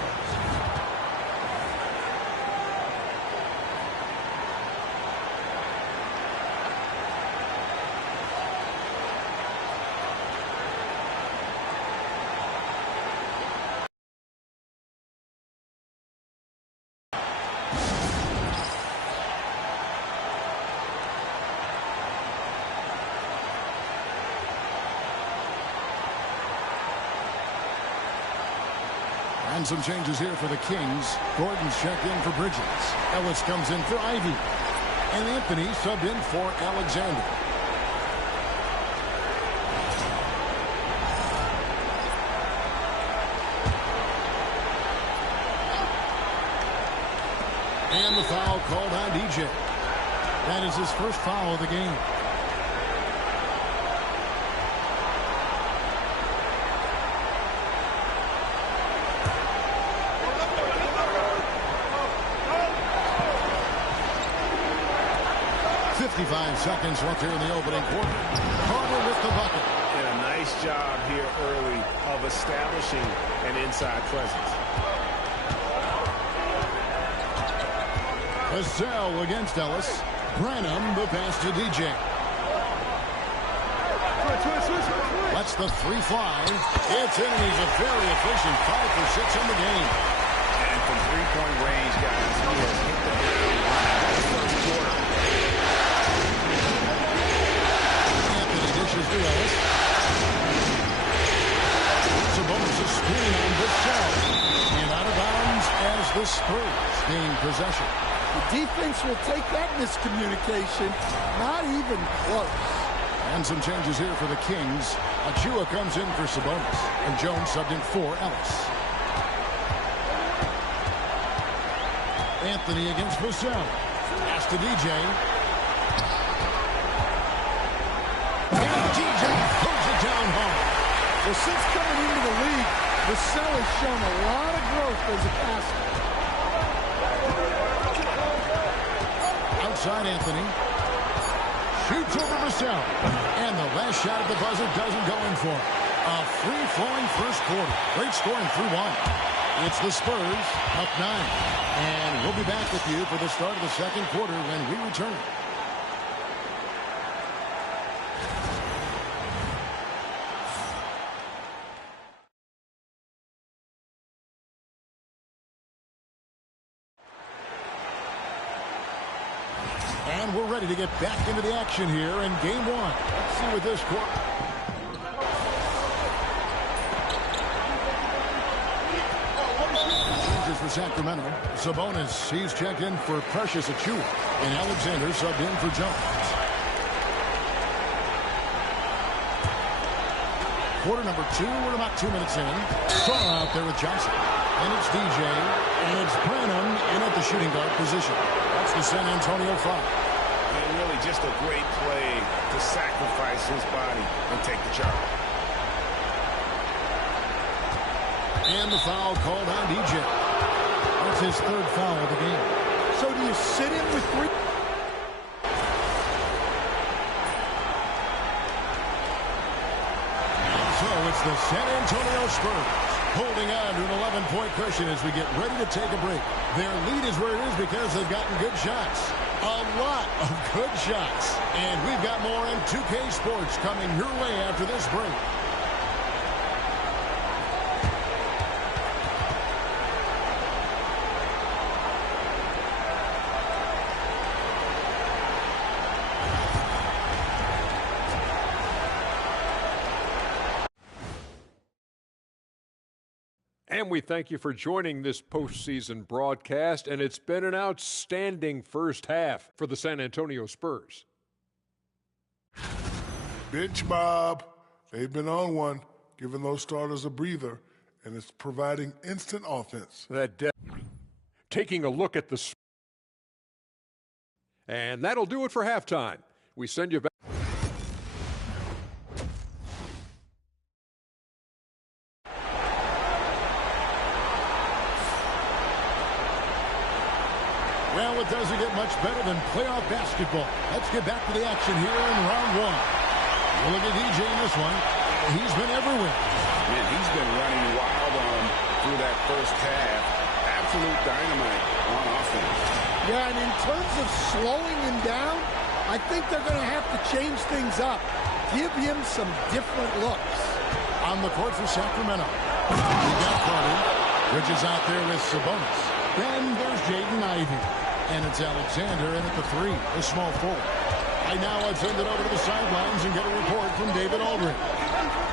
And some changes here for the Kings. Gordon's checked in for Bridges. Ellis comes in for Ivy. And Anthony subbed in for Alexander. And the foul called on DJ. That is his first foul of the game. Seconds left here in the opening quarter. Carter with the bucket. And a nice job here early of establishing an inside presence. Vassell against Ellis. Branham, the pass to DJ. Lets the three fly. It's in, and he's a very efficient 5 for 6 in the game. And from three-point range, guys, he has hit the ground running this first quarter. Dishes to Ellis. Sabonis is screen on Vassell. And out of bounds as the Spurs gain possession. The defense will take that miscommunication. Not even close. And some changes here for the Kings. Achua comes in for Sabonis. And Jones subbed in for Ellis. Anthony against Vassell. Pass to DJ. DJ throws it down hard. Well, since coming into the league, Vassell has shown a lot of growth as a passer. Outside Anthony. Shoots over Vassell. And the last shot at the buzzer doesn't go in for him. A free-flowing first quarter. Great scoring through 1. It's the Spurs up 9. And we'll be back with you for the start of the second quarter when we return. And we're ready to get back into the action here in game 1. Let's see what this quarter. Changes for Sacramento. Sabonis, he's checked in for Precious Achua. And Alexander subbed in for Jones. Quarter number 2. We're about 2 minutes in. Starr out there with Johnson. And it's DJ. And it's Branham in at the shooting guard position. That's the San Antonio foul. And really just a great play to sacrifice his body and take the charge. And the foul called on DJ. That's his third foul of the game. So do you sit him with 3? So it's the San Antonio Spurs holding on to an 11-point cushion as we get ready to take a break. Their lead is where it is because they've gotten good shots. A lot of good shots. And we've got more in 2K Sports coming your way after this break. And we thank you for joining this postseason broadcast, and it's been an outstanding first half for the San Antonio Spurs. Bench Bob, they've been on one, giving those starters a breather, and it's providing instant offense. Taking a look at the... And that'll do it for halftime. We send you back... Well, it doesn't get much better than playoff basketball. Let's get back to the action here in round 1. We'll look at DJ in this one. He's been everywhere. Man, he's been running wild on him through that first half. Absolute dynamite on offense. Yeah, and in terms of slowing him down, I think they're going to have to change things up. Give him some different looks. On the court for Sacramento. We got Carter. Bridges out there with Sabonis. Then there's Jaden Ivey. And it's Alexander in at the 3, the small forward. Now I send it over to the sidelines and get a report from David Aldridge.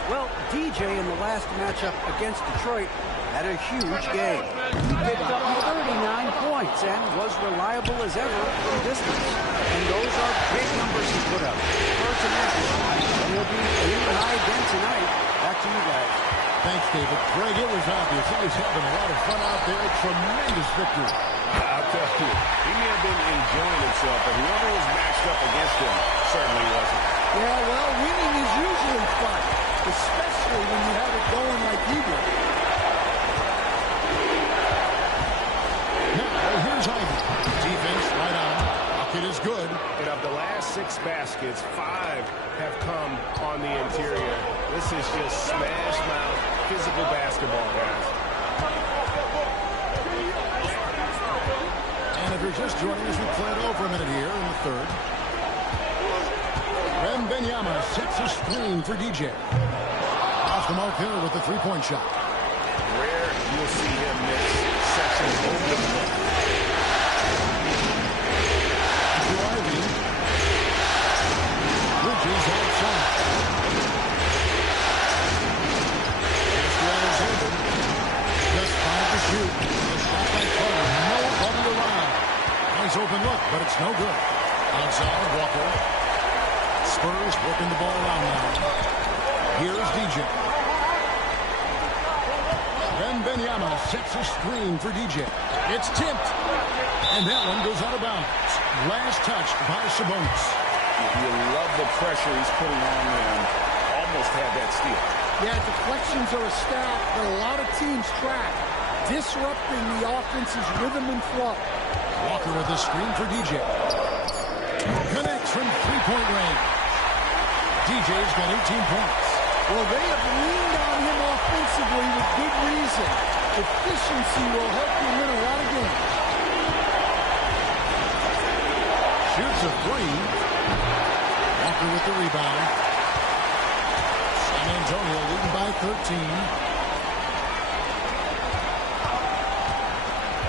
Well, DJ in the last matchup against Detroit had a huge game. He picked up 39 points and was reliable as ever from distance. And those are big numbers to put up. First and and he'll be aiming high again tonight. Back to you guys. Thanks, David. Greg, it was obvious. He was having a lot of fun out there. Tremendous victory. I'll tell you, he may have been enjoying himself, but whoever was matched up against him certainly wasn't. Yeah, well, winning is usually fun, especially when you have it going like he did. Now, here's Ivy. Defense right on. Bucket is good. And of the last 6 baskets, 5 have come on the interior. This is just smash mouth physical basketball, guys. And if you're just joining us, we played over a minute here in the third. Wembanyama sets a screen for DJ. Off the mark there with the three-point shot. Rare you'll see him miss such an open look. To Ivy. Bridges outside. Here's to Alexander. Just 5 to shoot. The shot by Carter. Nobody around. Nice open look, but it's no good. Outside, Walker. Spurs working the ball around now. Here's DJ. Wembanyama sets a screen for DJ. It's tipped. And that one goes out of bounds. Last touched by Sabonis. You love the pressure he's putting on them. Almost had that steal. Yeah, deflections are a stat that a lot of teams track, disrupting the offense's rhythm and flow. Walker with the screen for DJ. Connects from three-point range. DJ's got 18 points. Well, they have leaned on him offensively with good reason. Efficiency will help you win a lot of games. Shoots a three. Walker with the rebound. San Antonio leading by 13.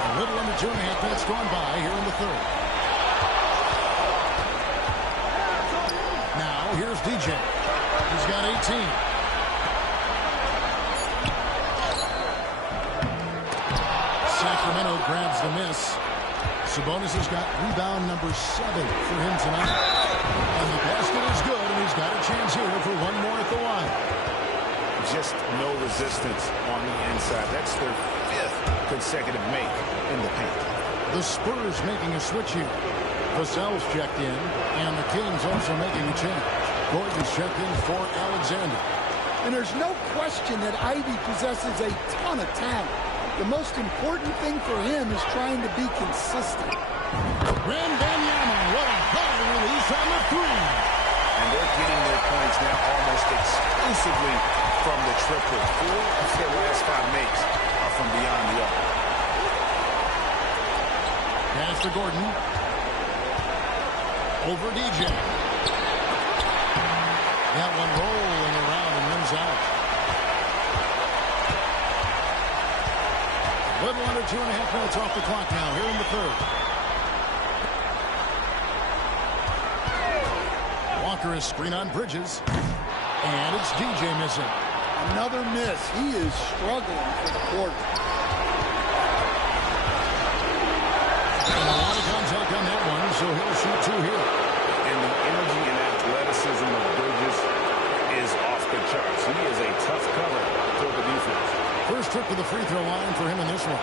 A little under 2.5 minutes gone by here in the third. Now, here's DJ. He's got 18. Sacramento grabs the miss. Sabonis has got rebound number 7 for him tonight. And the basket is good, and he's got a chance here for one more at the line. Just no resistance on the inside. That's their 5th consecutive make in the paint. The Spurs making a switch here. Vassell's checked in, and the Kings also making a change. Gordon's checked in for Alexander. And there's no question that Ivy possesses a ton of talent. The most important thing for him is trying to be consistent. Wembanyama, what a high release on the 3. And they're getting their points now almost exclusively from the triple. 4 of their last 5 makes are from beyond the arc. Pass to Gordon. Over DJ. That one rolling around and runs out. A little under 2.5 minutes off the clock now here in the third. Walker is screen on Bridges. And it's DJ missing. Another miss. He is struggling for the quarter. And a lot of contact on that one, so he'll shoot 2 here. And the energy and athleticism of Bridges is off the charts. He is a tough cover for the defense. First trip to the free throw line for him in this one.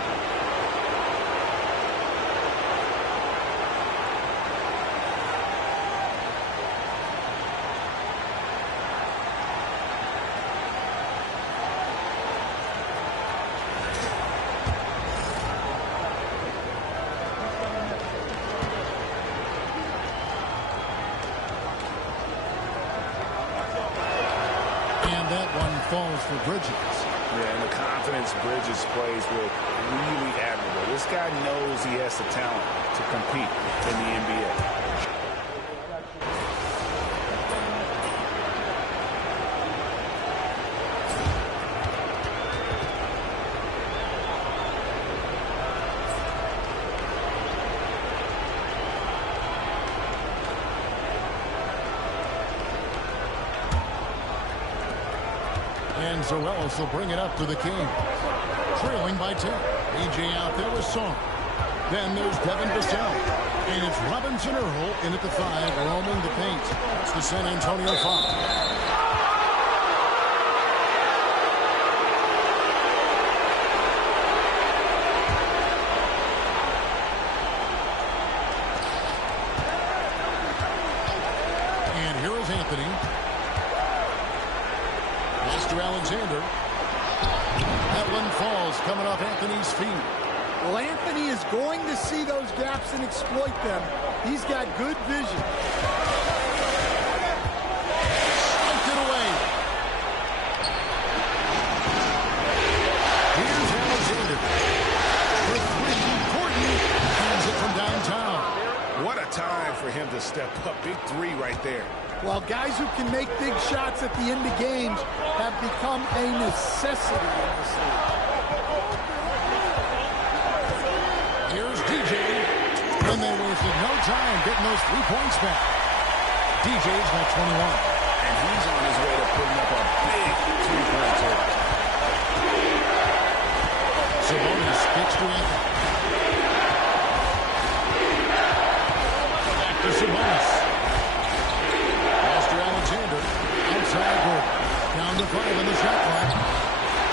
And that one falls for Bridges. Yeah, and the confidence Bridges plays with, really admirable. This guy knows he has the talent to compete in the NBA. And Zorellis will bring it up to the King. Trailing by 10. EJ out there with Song. Then there's Devin Vassell. And it's Robinson Earl in at the 5, roaming the paint. It's the San Antonio 5. Anthony. Mr. Alexander. That one falls coming off Anthony's feet. Well, Anthony is going to see those gaps and exploit them. He's got good vision. Sniped it away. Here's Alexander. For 3, Gordon hands it from downtown. What a time for him to step up. Big 3 right there. Well, guys who can make big shots at the end of games have become a necessity in this league. Here's DJ. And they wasted no time getting those 3 points back. DJ's got 21. And he's on his way to putting up a big 3-point total. Sabonis kicks to Anthony. Back to Sabonis. Outside Gordon. Down to 5 on the shot clock.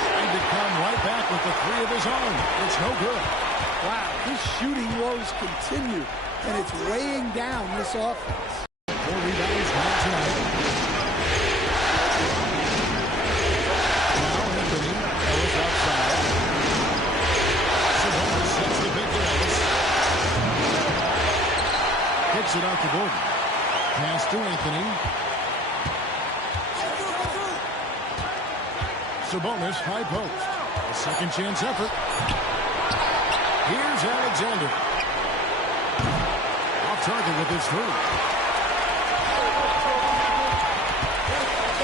Trying to come right back with the 3 of his own. It's no good. Wow, his shooting woes continue, and it's weighing down this offense. 4 rebounds now tonight. Now Anthony. Ellis outside. Sabonis sets the big for Ellis. Kicks it out to Gordon. Pass to Anthony. Sabonis, high post. A second chance effort. Here's Alexander. Off target with his 3.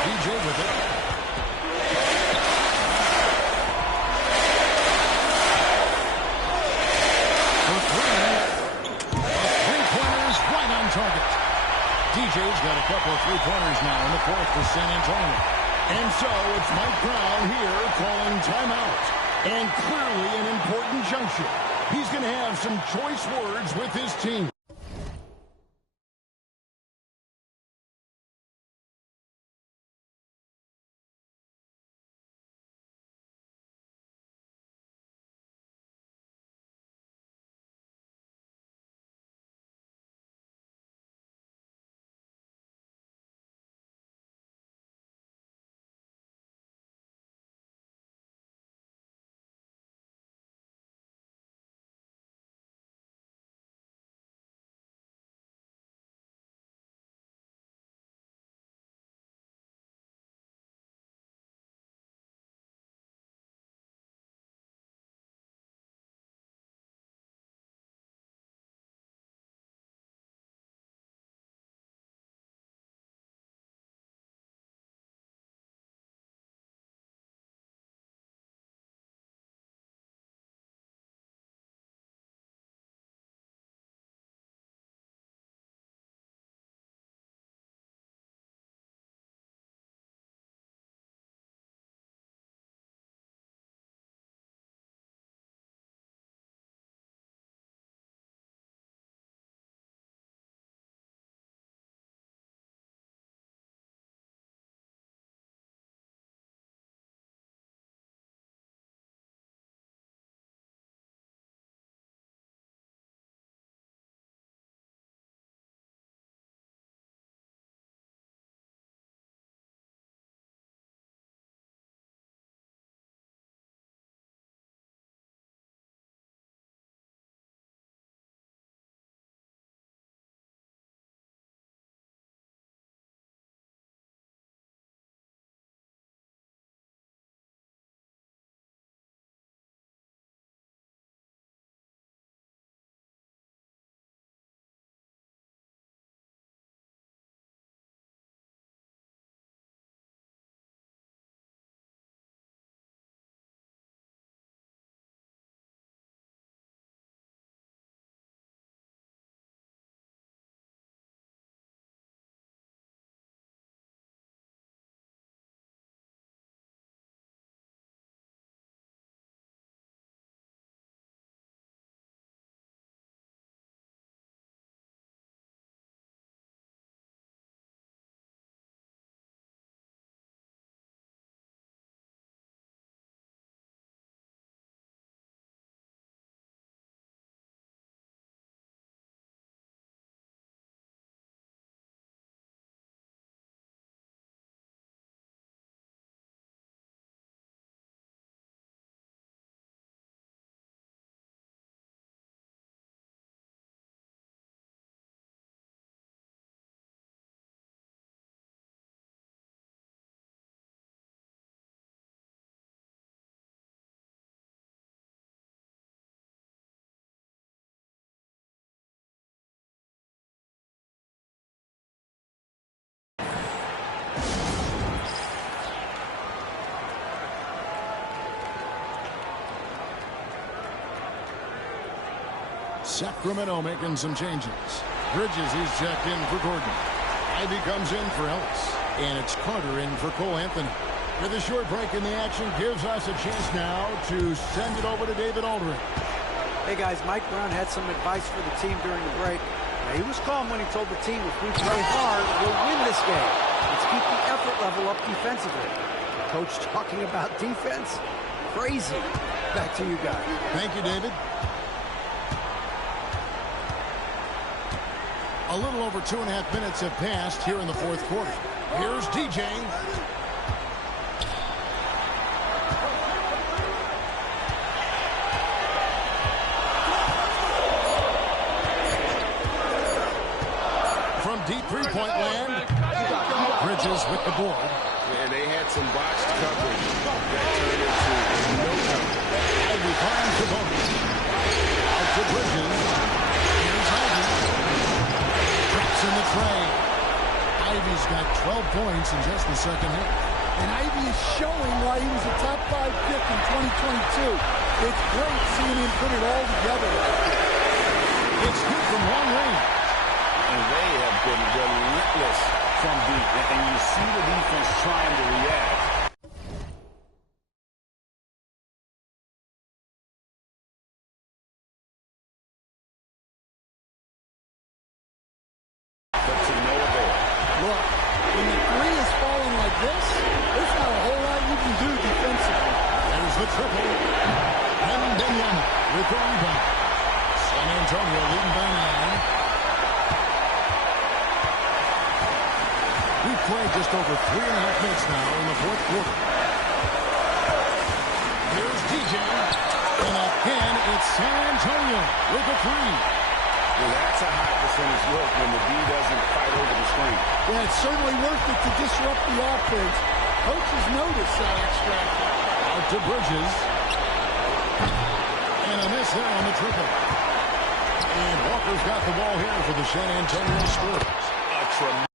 DJ with it. For 3. A 3-pointers right on target. DJ's got a couple of 3-pointers now in the 4th for San Antonio. And so it's Mike Brown here calling timeout. And clearly an important juncture. He's going to have some choice words with his team. Sacramento making some changes. Bridges, he's checked in for Gordon. Ivy comes in for Ellis. And it's Carter in for Cole Anthony. With a short break in the action, gives us a chance now to send it over to David Aldridge. Hey guys, Mike Brown had some advice for the team during the break. Now, he was calm when he told the team, if we play hard, we'll win this game. Let's keep the effort level up defensively. The coach talking about defense? Crazy. Back to you guys. Thank you, David. A little over 2.5 minutes have passed here in the fourth quarter. Here's DJ. From deep three-point land, Bridges with the board. And they had some botched coverage that turned into no coverage. Ivy finds the bonus. Out to Bridges. Here's Ivy. Drops in the tray. Ivy's got 12 points in just the second half. And Ivy is showing why he was a top 5 pick in 2022. It's great seeing him put it all together. It's good from long range. And they have been relentless from deep. And you see the defense trying to react. But to no avail. Look, when the three is falling like this, there's not a whole lot you can do defensively. There's the triple. And Benyama with the rebound. San Antonio leading by 9. We've played just over 3.5 minutes now in the fourth quarter. Here's DJ. And again, it's San Antonio with a three. Well, that's a high percentage look when the D doesn't fight over the screen. Yeah, it's certainly worth it to disrupt the offense. Coaches notice that extraction. Out to Bridges. And a miss there on the triple. And Walker's got the ball here for the San Antonio Spurs. A tremendous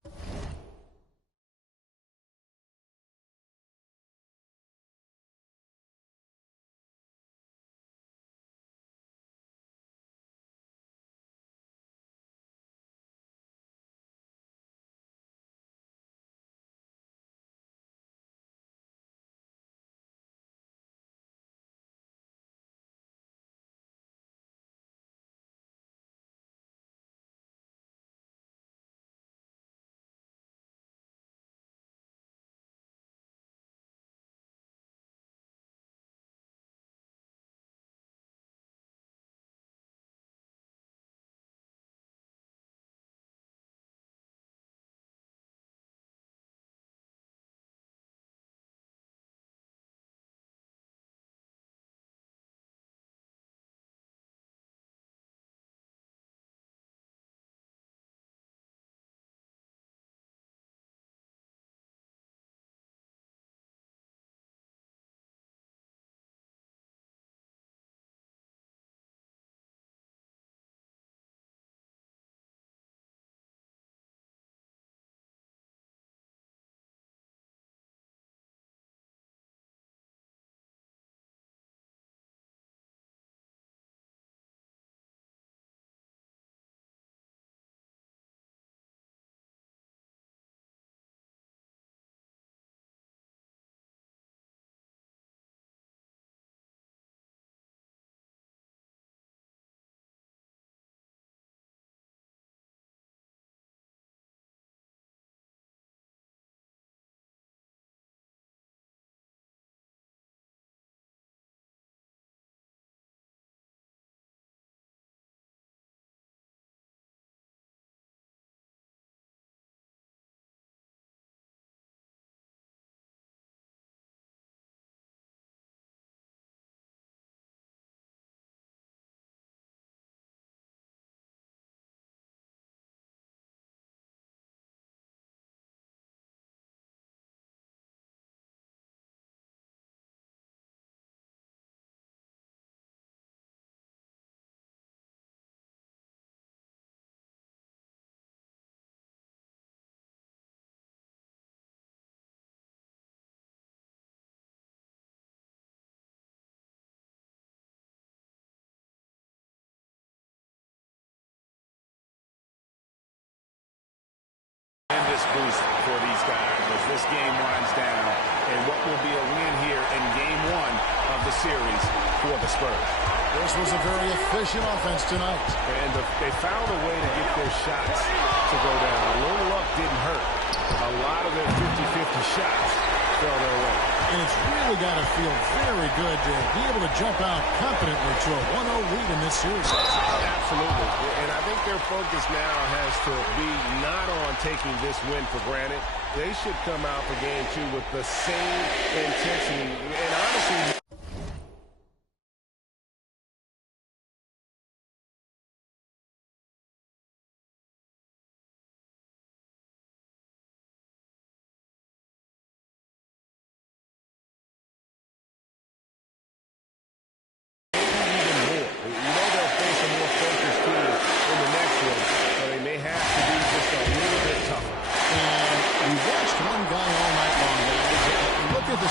boost for these guys as this game winds down and what will be a win here in game one of the series for the Spurs. This was a very efficient offense tonight. And they found a way to get their shots to go down. A little luck didn't hurt. A lot of their 50-50 shots fell their way. And it's really got to feel very good to be able to jump out confidently to a 1-0 lead in this series. Absolutely. And I think their focus now has to be not on taking this win for granted. They should come out for game two with the same intensity. And honestly,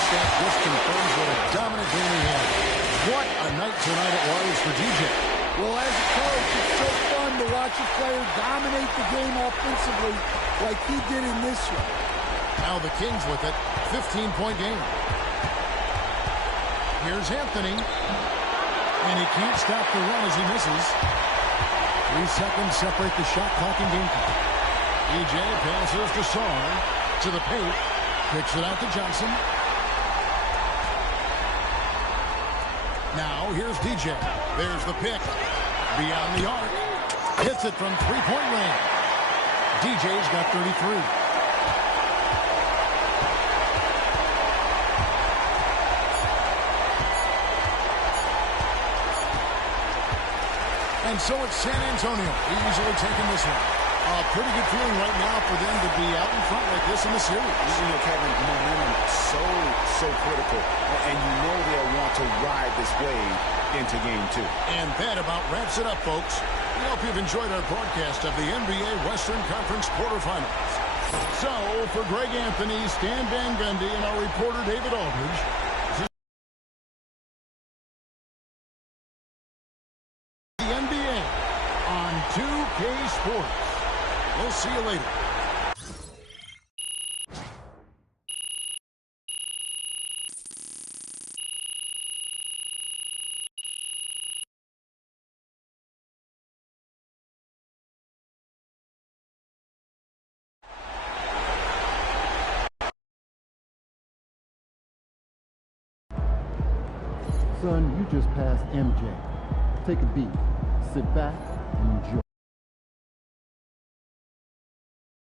this confirms what a dominant game he had. What a night tonight it was for DJ. Well, as a coach, it's so fun to watch a player dominate the game offensively like he did in this one. Now the Kings with it, 15-point game. Here's Anthony. And he can't stop the run as he misses. 3 seconds separate the shot clock and game clock. DJ passes to Saar. To the paint. Kicks it out to Johnson. Now, here's DJ. There's the pick. Beyond the arc. Hits it from three-point range. DJ's got 33. And so it's San Antonio easily taking this one. A pretty good feeling right now for them to be out in front like this in the series. You know, Kevin, momentum so critical. And you know they'll want to ride this wave into game two. And that about wraps it up, folks. We hope you've enjoyed our broadcast of the NBA Western Conference quarterfinals. So, for Greg Anthony, Stan Van Gundy, and our reporter David Aldridge, the NBA on 2K Sports. We'll see you later. Son, you just passed MJ. Take a beat, sit back, and enjoy.